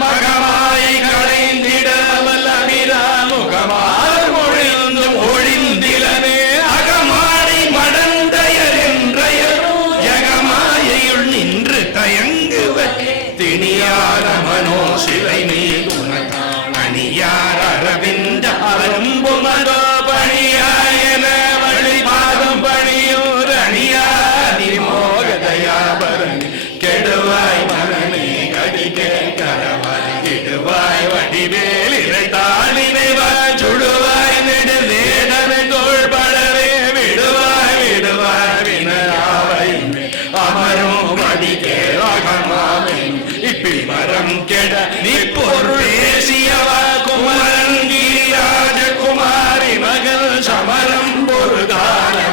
மகமாய் களைந்திட வல்லமிரா முகமார் ஒழிந்து ஒழிந்திலனே அகமாடி மடந்தையர் என்றையரும் ஜகமாயையுள் நின்று தயங்குவர் திணியார மனோ சிலை மீதுனதான் அணியார் அரவிந்த அரும்புமதோ பணியாயன வழிபாதம் பணியோர் அணியாதி மோகதயாபரணி கெடுவாய் மரணே கடிகே கரவாய் இடுவாய் வடிவேல் இறைத்தாளினை சுடுவாய் நெடுநேடனை தோள் படவே விடுவாய் விடுவாய் வினையாவை அமரும் அடிக்கே ராகமாவின் இப்பி மரம் கெட நீ பொருள் பேசியவா குமரன் கிரிராஜ குமாரி மகள் சமரம்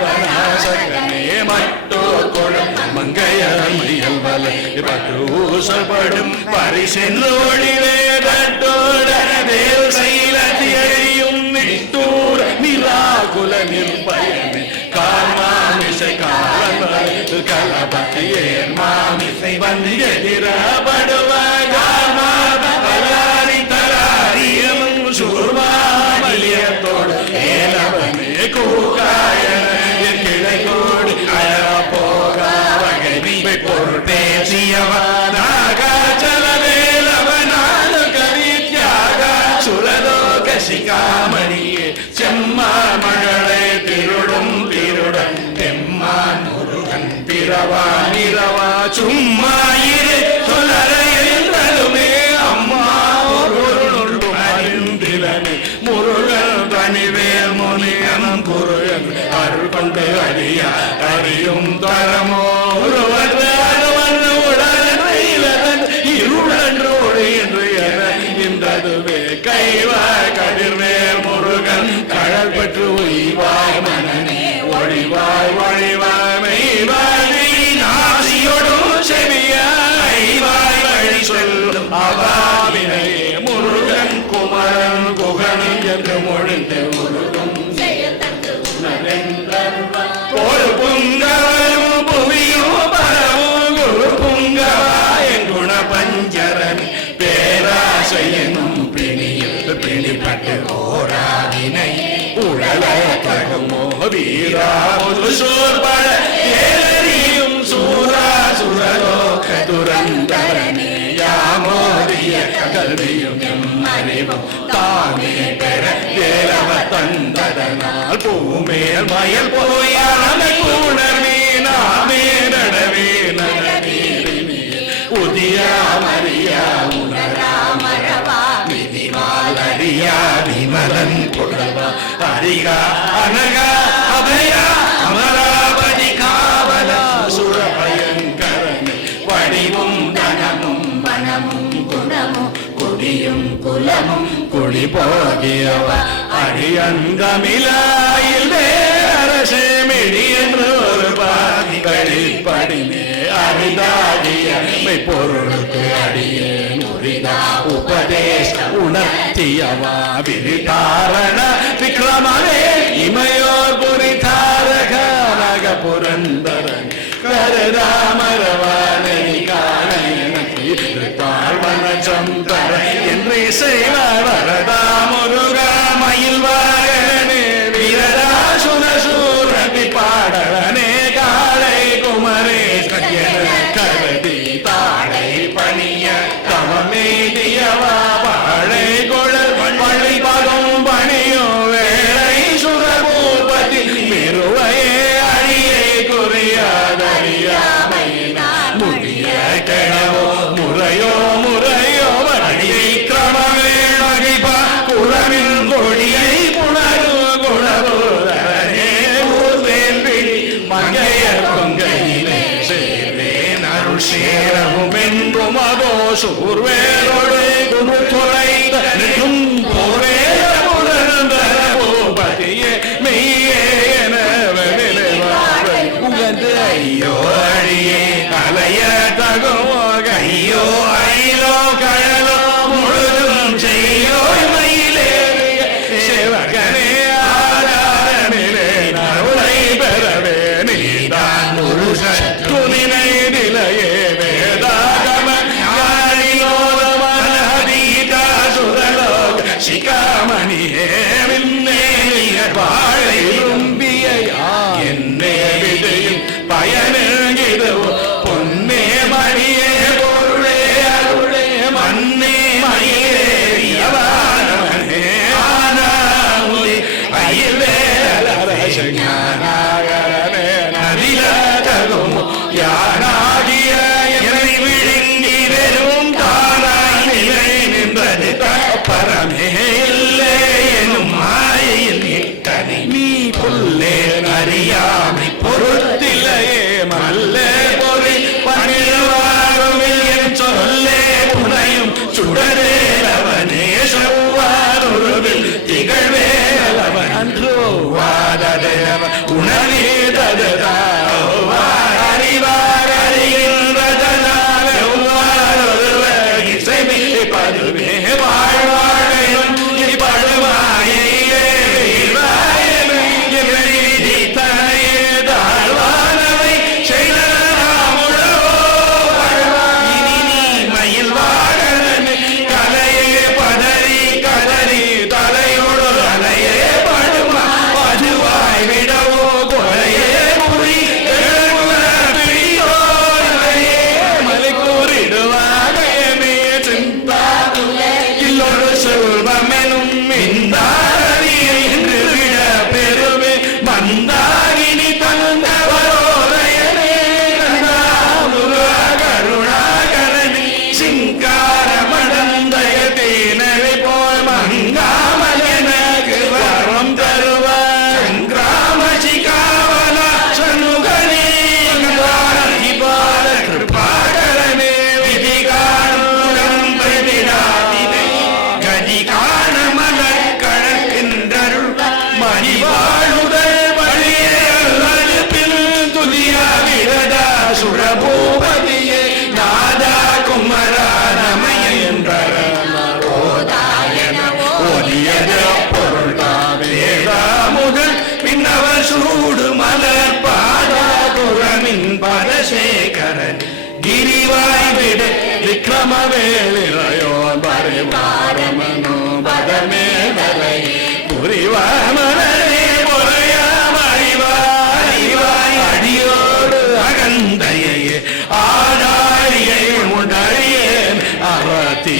பொருதானவனாசகனே மட்டோ குழம் மங்கையமையல் வலை பட்டூசப்படும் பரிசென்றோடிவே தட்டோட தேவ சைலத்தியையும் நிட்டூர நிராகுல நிற்பயனே கார்மாமிசை காலவரை கலபத்தியேர் மாமிசை வந்து எதிரப்படுவாய் கார்மாரி தலாரியம் சூர்மாமலியத்தோடு ஏலவனே கூகாயன என் கிளைகோடு அழ போகா வகை பொருள் பேசியவனாக சலவேலவனான கவி தியாக சுரலோக சிகாமணியே செம்மான் மழலை திருடும் திருடன் தெம்மான் முருகன் பிறவா நிறவா சும்மா இரு சொல்லறையுமே அம்மா பொருள் அறிந்திலனே முருகன் தனிவேல் முனியன் குருகன் அருள் கொண்டு அறியா அறியும் தரமோ ஒருவர் இருளன்றோடு என்று என இன்றதுவே கைவாய் கதிர்வேல் முருகன் கழல் பெற்று ஒய்வாய் மனநே ஒழிவாய் ஒழிவாய் மெய்வாய் நாசியோடும் செவியாய் வழி சொல்லும் அவாவினையே முருகன் குமரன் குகன் என்று மொழிந்த முருகன் ஒரு புங்கவரும் புவியும் பரவும் குரு புங்கவாயன் குண பஞ்சரன் பேராசையனும் பிணியில் பிணிப்பட்டு ஓராதினை உழல தகுமோ வீரா சூர்பட ஏறியும் சூரா சுரலோக துரந்தரனே யாமோதி அரிய கல்வியும் அறிவும் தாமே பெற வேலவ தந்ததனால் பூமேல் மயல் போய் அமை உணர்வே நாமே நடவே நடவீரினே உதியா மரியா உணராமரவா விதிமால் அறியா விமலன் புகழ்வா அரிகா அனகா அபயா அமராவதி காவலா சுர பயங்கரன் வடிவும் தனமும் வனமும் குணமும் குடியும் குலமும் குடி போகியவ அடியந்தமிழாயில் அரசே மிடி என்று ஒரு பாதிகளில் படிமே அரிதாகிய பொருளுக்கு அடியேன் உரிதா உபதேச உணர்த்தியவா விரிதாரண விக்ரமனே இமையோர் புரிதாரக நக புரந்தரன் கருதாமரவானை காண எனக்கு பார்வன சந்தர என்று செய்வார் வரதா முருகா மயில் வாகனே வீரரா சுரசூரதி பாடலனே காளை குமரே கருதி தாடை பணிய தவமேதியவா பாழை குழல் பள்ளி பகம் பணியோ வேளை சுரபூபதி மிருவையே அழியை குறியாதறியாமை முடிய கிழவோ முறையோ முறையோ வழியை கிரமமே வகிப்பா குளவின் கொடியை புணரு குணருதரனே ஊர்வேல்விழி மங்கையர் பொங்கையிலே சேர்வேன் அருள் சேரவும் என்றும் அதோ சூர்வேரோடு குரு தொலைந்த நெடும் போரேர புரந்தர பூபதியே மெய்யே என உகந்து ஐயோ அழியே கலைய தகுமோ கையோ அயிலோ கழலோ முழுதும் செய்யோ மயிலே சிவகனே ஆதாரனிலே நருளை பெறவே நீதான் ஒரு சத்துனினை நிலையே வேதாகம ஞானியோதமனதீதா சுரலோக சிகாமணியே விண்ணேலிய வாழை விரும்பிய என்னே விதையும் பயனெழுகிதவோ பொன்னே மணியே பொருளே அருளே மண்ணே மணியேறியவானவனே ஆனாமுதி அயில்வேலரசஞானாகரனே நதில தகும் யானாகிய என்னை விழுங்கி வெறும் தானாய் நிலை நின்றது பரமே இல்லை எனும் மாயையில் இட்டனை நீ புல்லே அறியாமை பொருத்திலையே மல்லே பொறி பணிவாருவில் என் சொல்லே புனையும் சுடரேலவனே செவ்வாருவில் திகழ்வேலவன் அன்றோ வாததேவ உணர்ந்ததா அறிவார் அறிகின்றதனால் எவ்வாறொருவர் இசைமே பதுவே வாழ்வாழையும் படுவாயே கிரிவாய் விட விக்ரமவேலிரையோ பரிவாரமனோ பதமே வரை புரிவாமனே பொறையாமறிவாய் அடியோடு அகந்தையே ஆடாரியை உடறியேன் அவதி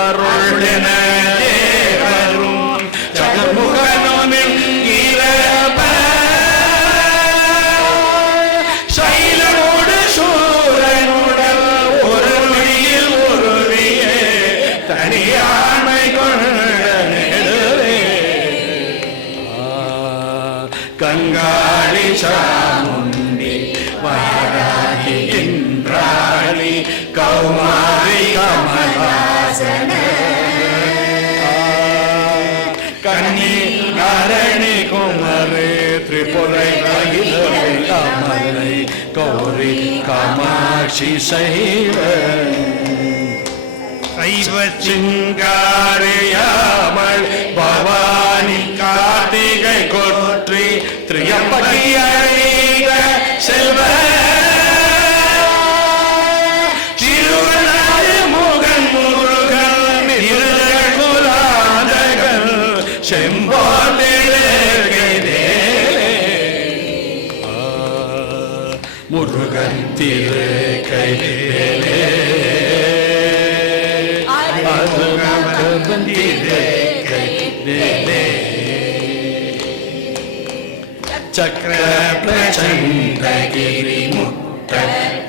அருளின தேவரும் ஜகமுகனும் இரப சைலமோடு சூரனுடன் ஒரு மொழியில் ஒருவியே தனியாண்மை கொண்ட நெடுவே கங்காளி சாமுண்டி வாராகி இந்திராணி கௌமாரி கமலாசன கன்னி நாரணி குமரே திரிபுரை கமலை கௌரி காமாட்சி சைவ சைவ சிங்காரியாமல் பவானி கார்த்திகை கொற்றி திரியம்பகி அழக செல்வ திருவண்ணாறு முகன் முருகன் குலாதகன் செம்போதே முருகன் திரு கையிலே சக்கர பிரச்சண்டகிரி முட்ட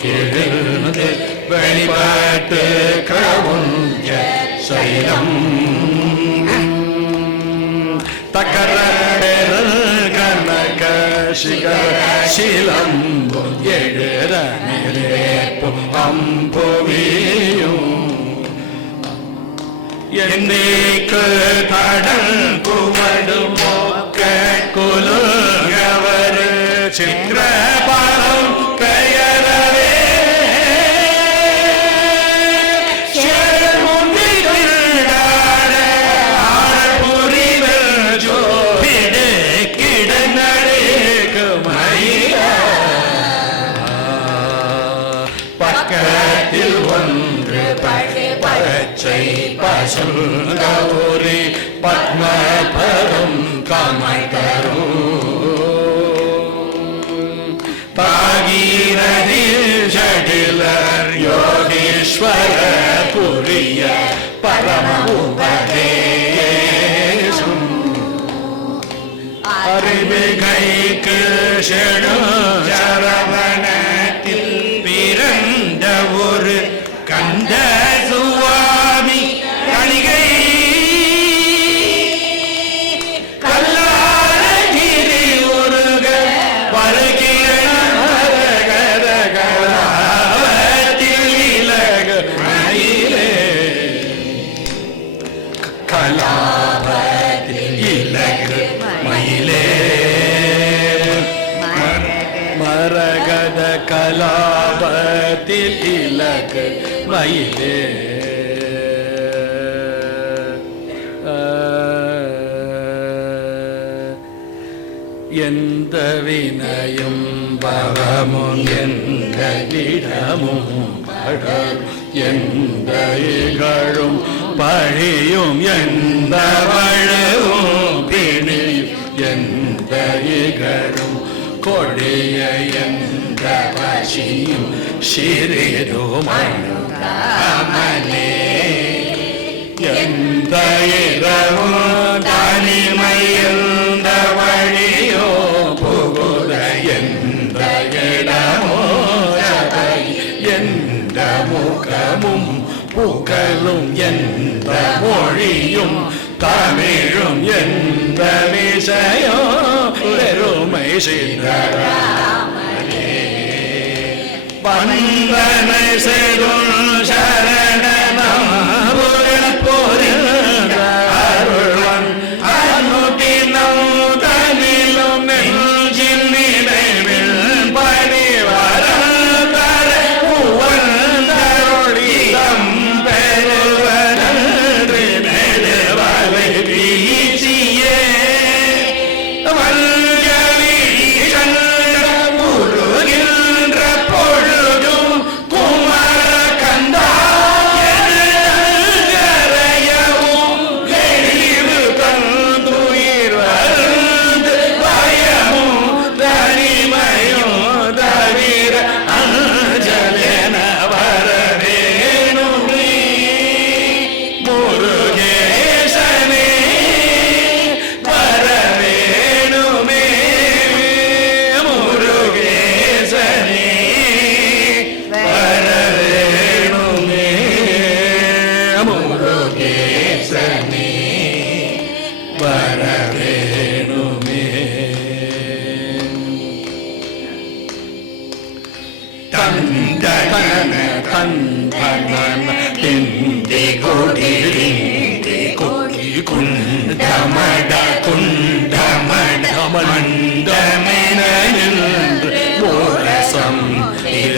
கிழந்து வழிபாட்டு கவுஞ்ச சைலம் தக்கர கனக சிகர சிலம்பு எழுத அம்புவியும் என்னைக்கு தடல் குமடு போக்க குலுங்கவர் சித்திரபாலம் பெயரவே பக்கத்தில் ஒன்று பச்சை பசுங்கௌரி பத்மபரம் கமதரும் பாகீரதி ஜடிலர் யோகீஸ்வர புரிய பரம உபதேசம் அறிவுகைக்கு செடு சரவணத்தில் பிறந்த ஒரு கந்த சுவாமி கணிகை கல்லாரகிரி உருக வருகிறத்தில் இலக மயிலே கலாபத்தில் இலக மயிலே மரகத கலாபத்தில் இலக மயிலே எந்த வினயும் பவமும் எந்த இடமும் படரும் எந்த இகழும் பழியும் எந்த வழுவும் பிணியும் எந்த இகழும் கொடிய எந்த வசியும் சிறிதுமனே எந்த இரவும் தனிமை எந்த வழியோ புகுத எந்த இடமோ எந்த முகமும் புகழும் எந்த மொழியும் தமிழும் எந்த விஷயம் பெருமை செய்தராமனே வந்தனை செய்தும் சரணம் அருள்வன் அனுதினம் தனிலும் நெஞ்சில் நினைவில் பணிவரம் தர உவந்தருளிடம் பெறுவனன்று நெடுவலை வீசியே வல்கலி கண்ட முருகின்ற பொழுதும் குமர கந்தா வரவேணுமே. தந்தன தந்தன திந்தி கொடி கொடி குண்டமட குண்டமட மண்டமெனில் ஓரசம்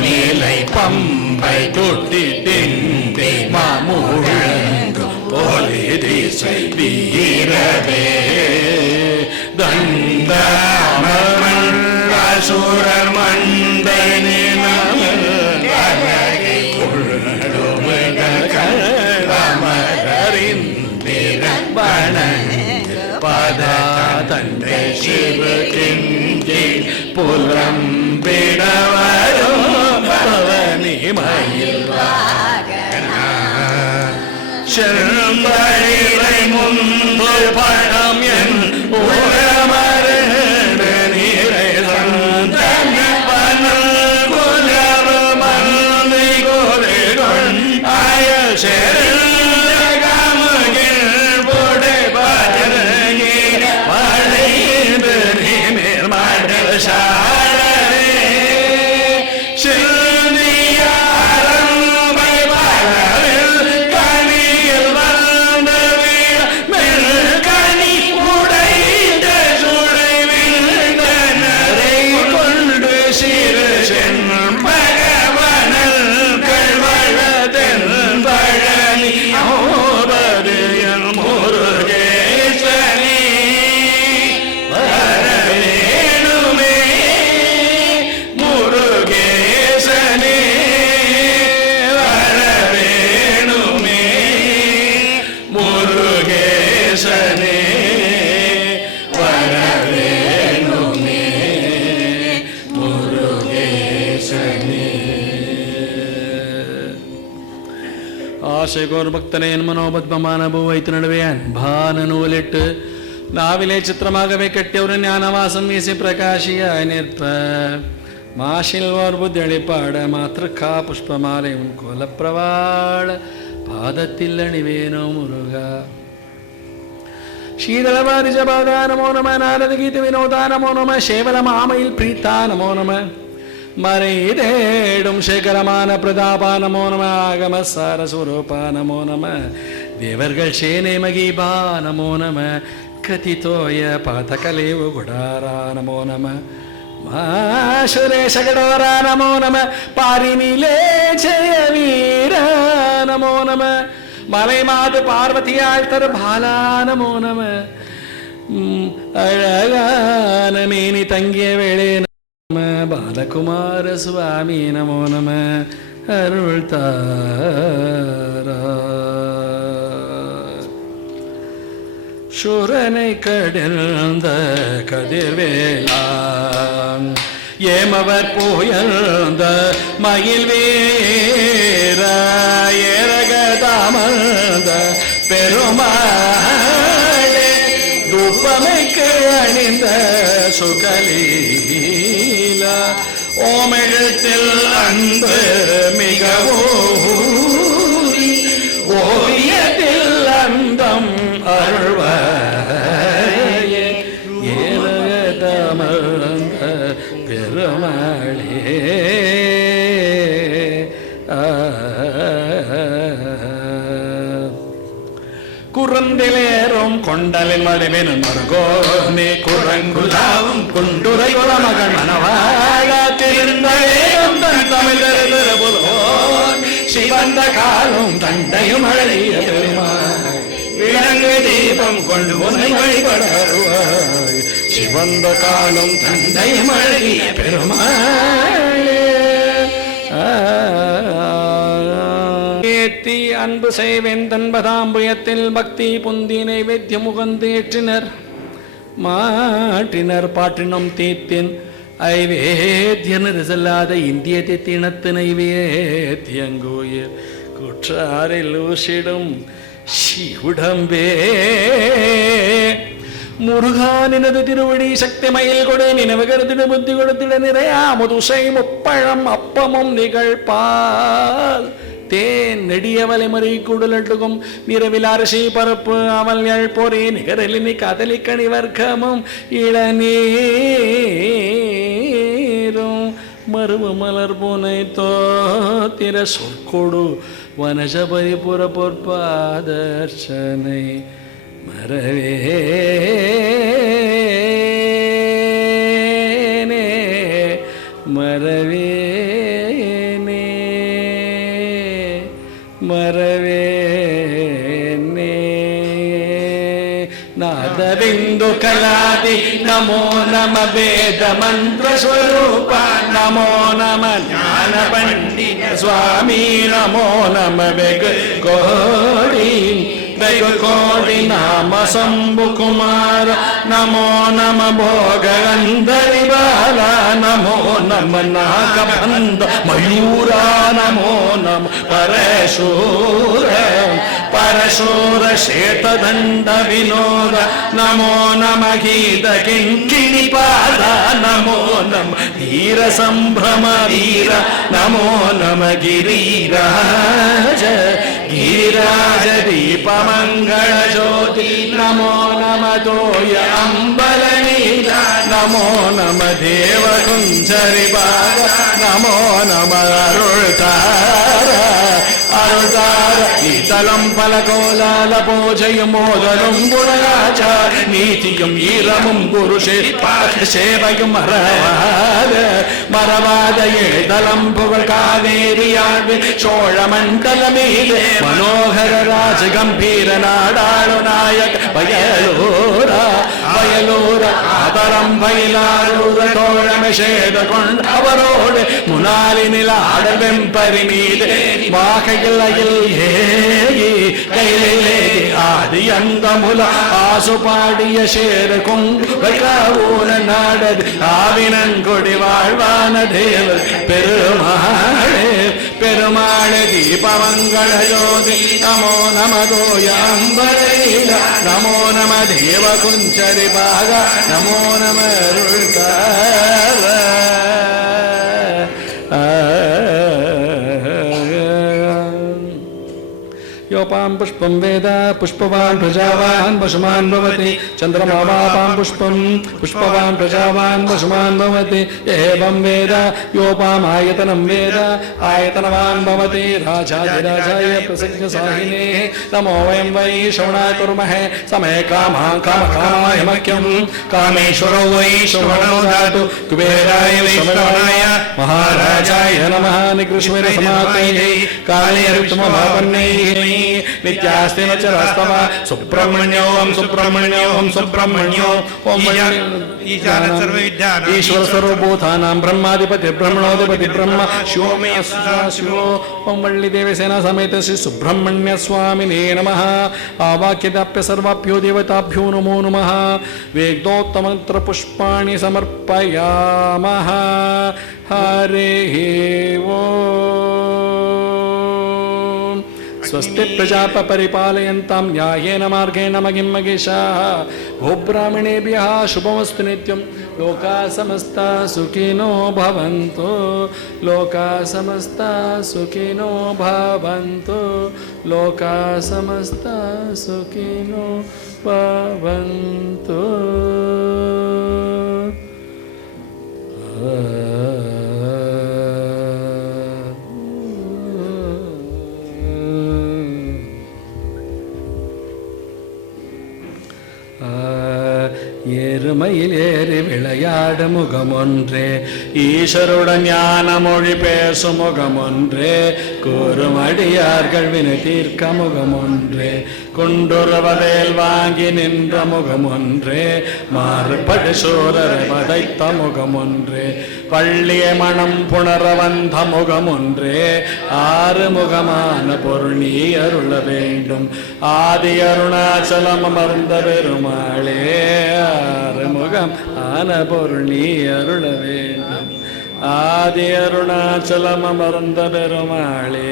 நிலை பம்பை தொட்டி திந்தி மாமுழங்கு போலி திசை வீரவே தந்தாமன் அசுரர் மண்டை பதா தந்தை சிவகிஞ்சி புலம்பிடவரும் பவனி மயில் செல்வழிலை முன்பு பழம் என் உளமரண்டு நீரை தந்தன பனல் குலவு மந்தை கோரிகள் ஆய ആശയകോർ ഭക്തനയൻ മനോപദ്മമാനഭൂവൈത്ത് നടുവേ അൻഭാനൂലിട്ട് നാവിലെ ചിത്രമാകവെ കെട്ടിയവർ ജ്ഞാനവാസം വീശി പ്രകാശിയായി നിற்ப മാഷിൽ ഓർ ബുദ്ധിയളിപ്പാട് മാതൃക്കാ പുഷ്പമാലയും കോലപ്രവാള പാദത്തിൽ അണിവേനോ മുരുക ശീതളവാരിജപാദ നമോ നമ നാരദഗീത വിനോദ നമോ നമ ശേവലമാമയിൽ പ്രീത നമോ നമ മരയിടേടും ശേഖരമാന പ്രതാപ നമോ നമ ആഗമസാര സ്വരൂപ നമോ നമ ദേവർകൾ ശേനെ മഗീബാ നമോ നമ കഥിതോയ പാതകലേവു ഗുഡാര നമോ നമ മാശുരേശ ഗഡോര നമോ നമ പാരിനിലേ ജയ വീര നമോ നമ മലൈമാത് പാർവതിയാൾ തർ ബാല നമോ നമ അഴകാന മേനി തങ്ങിയ വേളേ ബാലകുമാര സ്വാമി നമോ നമ അരുൾ താര ശൂരனை கடந்த கதிர்வேலான் ஏமவர் போயந்த மயில் வீர ஏரகதாமந்த பெருமாளே தூபமைக்கு அணிந்த சுகலீல ஓமெழுத்தில் அன்பு மிகவும் ஓவியத்தில் அந்தம் அருள்வாயே ஏரகதாமந்த பெருமாளே குறந்திலேறும் கொண்டலில் மடிவினும் மருகோனே குரங்குலாவும் குண்டுரை குலமகள் மனவாழ திருந்தேயும் தன் தமிழ் தருபுலோன் சிவந்த காலும் தண்டையும் அழகிய பெருமாள் விளங்கு தீபம் கொண்டு உன்னை வழிபட வருவாய் சிவந்த காலும் தண்டையும் அழகிய பெருமாளே ஏத்தி அன்பு செய்வென்பதாம்புயத்தில் பக்தி புந்தி நைவேத்திய முகந்தேற்றினர் மாற்றினர் பாற்றினம் தீத்தின் ஐவேத்தியனது செல்லாத இந்திய தித்தினத்து நைவேத்தியங்கோயில் குற்றாரில் ஊசிடும் சிவுடம்பே முருகானினது திருவடி சக்தி மயில் கொடு நினைவு கருத்திட புத்தி கொடுத்திட நிறையா முதுசை முப்பழம் அப்பமும் நிகழ்பால் தேன் நெடியவலை மறி குடலட்டுகும் நிறவிலாரசி பரப்பு அவள் பொறி நிகரலினி கதலி கனி வர்க்கமும் இளநீரும் மருவ மலர் பூனை தோத்திர சொற்கொடு வனஜ பரிபுர பொற்பாதர்ச்சனை மரவேனே மரவேனே மரவேனே ನಾದಬಿಂದು ಕಲಾದಿ ನಮೋ ನಮ ವೇದ ಮಂತ್ರ ಸ್ವರೂಪ ನಮೋ ನಮ ಜ್ಞಾನ ಪಂಡಿತ ಸ್ವಾಮಿ ನಮೋ ನಮ ಬೆಗ ಕೋಡಿ ಬೆಗ ಕೋಡಿ ನಾಮ ಶಂಭು ಕುಮಾರ ನಮೋ ನಮ ಭೋಗಂಧರಿ ಬಾಲ ನಮೋ ನಮ ನಾಗಬಂಧ ಮಯೂರ ನಮೋ ನಮ ಪರಶೂರ ಪರಶೂರ ಶ್ವೇತದಂಡ ವಿನೋದ ನಮೋ ನಮ ಗೀತ ಕಿಂಕಿಣಿ ಪಾದ ನಮೋ ನಮ ಧೀರ ಸಂಭ್ರಮ ವೀರ ನಮೋ ನಮ ಗಿರಿರಾಜ ಗಿರಿರಾಜ ದೀಪ ಮಂಗಳ ಜ್ಯೋತಿ ನಮೋ ನಮ ತೋಯ ಅಂಬಲ ನೀಲ ನಮೋ ನಮ ದೇವ ಕುಂಜರಿ ಬಾಗ ನಮೋ ನಮ ಅರುಳ್ತಾರ அருள்தார ஈதலம் பல கோலால பூஜையும் மோதலும் குணராஜ நீதியும் ஈரமும் குரு சேவையும் மறவாத ஏதலம் புகழ் காவேரியாழ்வி சோழ மண்டல மீது மனோகர ராஜ கம்பீர நாடாளு நாயக் வயலூரா வயலூர ஆதரம் வயலாரூர தோழமிஷேத கொண்ட அவரோடு முனாலி நில ஆடல் வெம்பரி மீது வாகை கையிலே ஆதி அந்த முல ஆசு பாடிய சேர கொங்கூன நாடது ஆவினன்கொடி வாழ்வான தேவர் பெருமாளே பெருமாளே தீபமங்கள ஜோதி நமோ நம தோய அம்பரீல நமோ நம தேவ குஞ்சரி பாக நமோ நம அருள்கார योपां पुष्पं वेद पुष्पवान् प्रजावान् वशुमान् भवति चन्द्रमावापां पुष्पं पुष्पवान् प्रजावान् वशुमान् भवति एवं वेद योपाम् आयतनं वेद आयतनवान् भवति राजाधिराजाय प्रसिद्धसाहिने नमो वयं वै श्रवणा कुर्महे समे कामां कामकामाय मह्यं कामेश्वरो वै श्रवणो दातु कुबेराय वै श्रवणाय महाराजाय नमः निकृष्वेर समाप्तये काले ऋतुमभापन्नैः नित्यास्ति न चरस्तव सुब्रह्मण्योऽहं सुब्रह्मण्योऽहं सुब्रह्मण्यो ईश्वर सर्वभूतानां ब्रह्माधिपति ब्रह्मणोधिपति ब्रह्म शिवो मे शिवो ओं वल्लीदेवसेना समेत श्री सुब्रह्मण्य स्वामिने नमः आवाक्यदाप्य सर्वाभ्यो देवताभ्यो नमो नमः वेदोक्तमन्त्र पुष्पाणि समर्पयामः हरिः ओम् स्वस्ति प्रजाप परिपालयन्तां न्यायेन मार्गेण मगिं मगिषाः गोब्राह्मणेभ्यः शुभमस्तु नित्यं लोकाः समस्ताः सुखिनो भवन्तु लोकाः समस्ताः सुखिनो भवन्तु लोकाः समस्ताः सुखिनो भवन्तु ஏறுமையில் ஏறி விளையாடு முகமொன்றே ஈஸ்வருடன் ஞான மொழி பேசும் முகமொன்றே கூறும் அடியார்கள் வினை தீர்க்க முகமொன்றே குண்டுருவதேல் வாங்கி நின்ற முகமொன்றே மாறுபடு சூரரை வதைத்த முகமொன்றே பள்ளிய மனம் புணர வந்த முகமொன்றே ஆறு முகமான பொருள் நீ அருள வேண்டும் ஆதி அருணாச்சலம் அமர்ந்த பெருமாளே ஆறு முகம் ஆன பொருள் நீ அருள வேண்டும் ஆதி அருணாச்சலம் அமர்ந்த பெருமாளே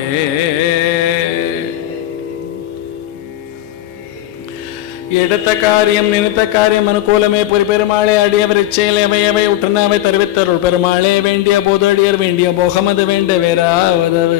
எடுத்த காரியம் நினைத்த காரியம் அனுகூலமே புரி பெருமாளே அடியவர் இச்சையிலே அவையவை உற்றனாவை தருவித்தருள் பெருமாளே வேண்டிய போது அடியர் வேண்டிய போகமது வேண்ட வேறாவதவு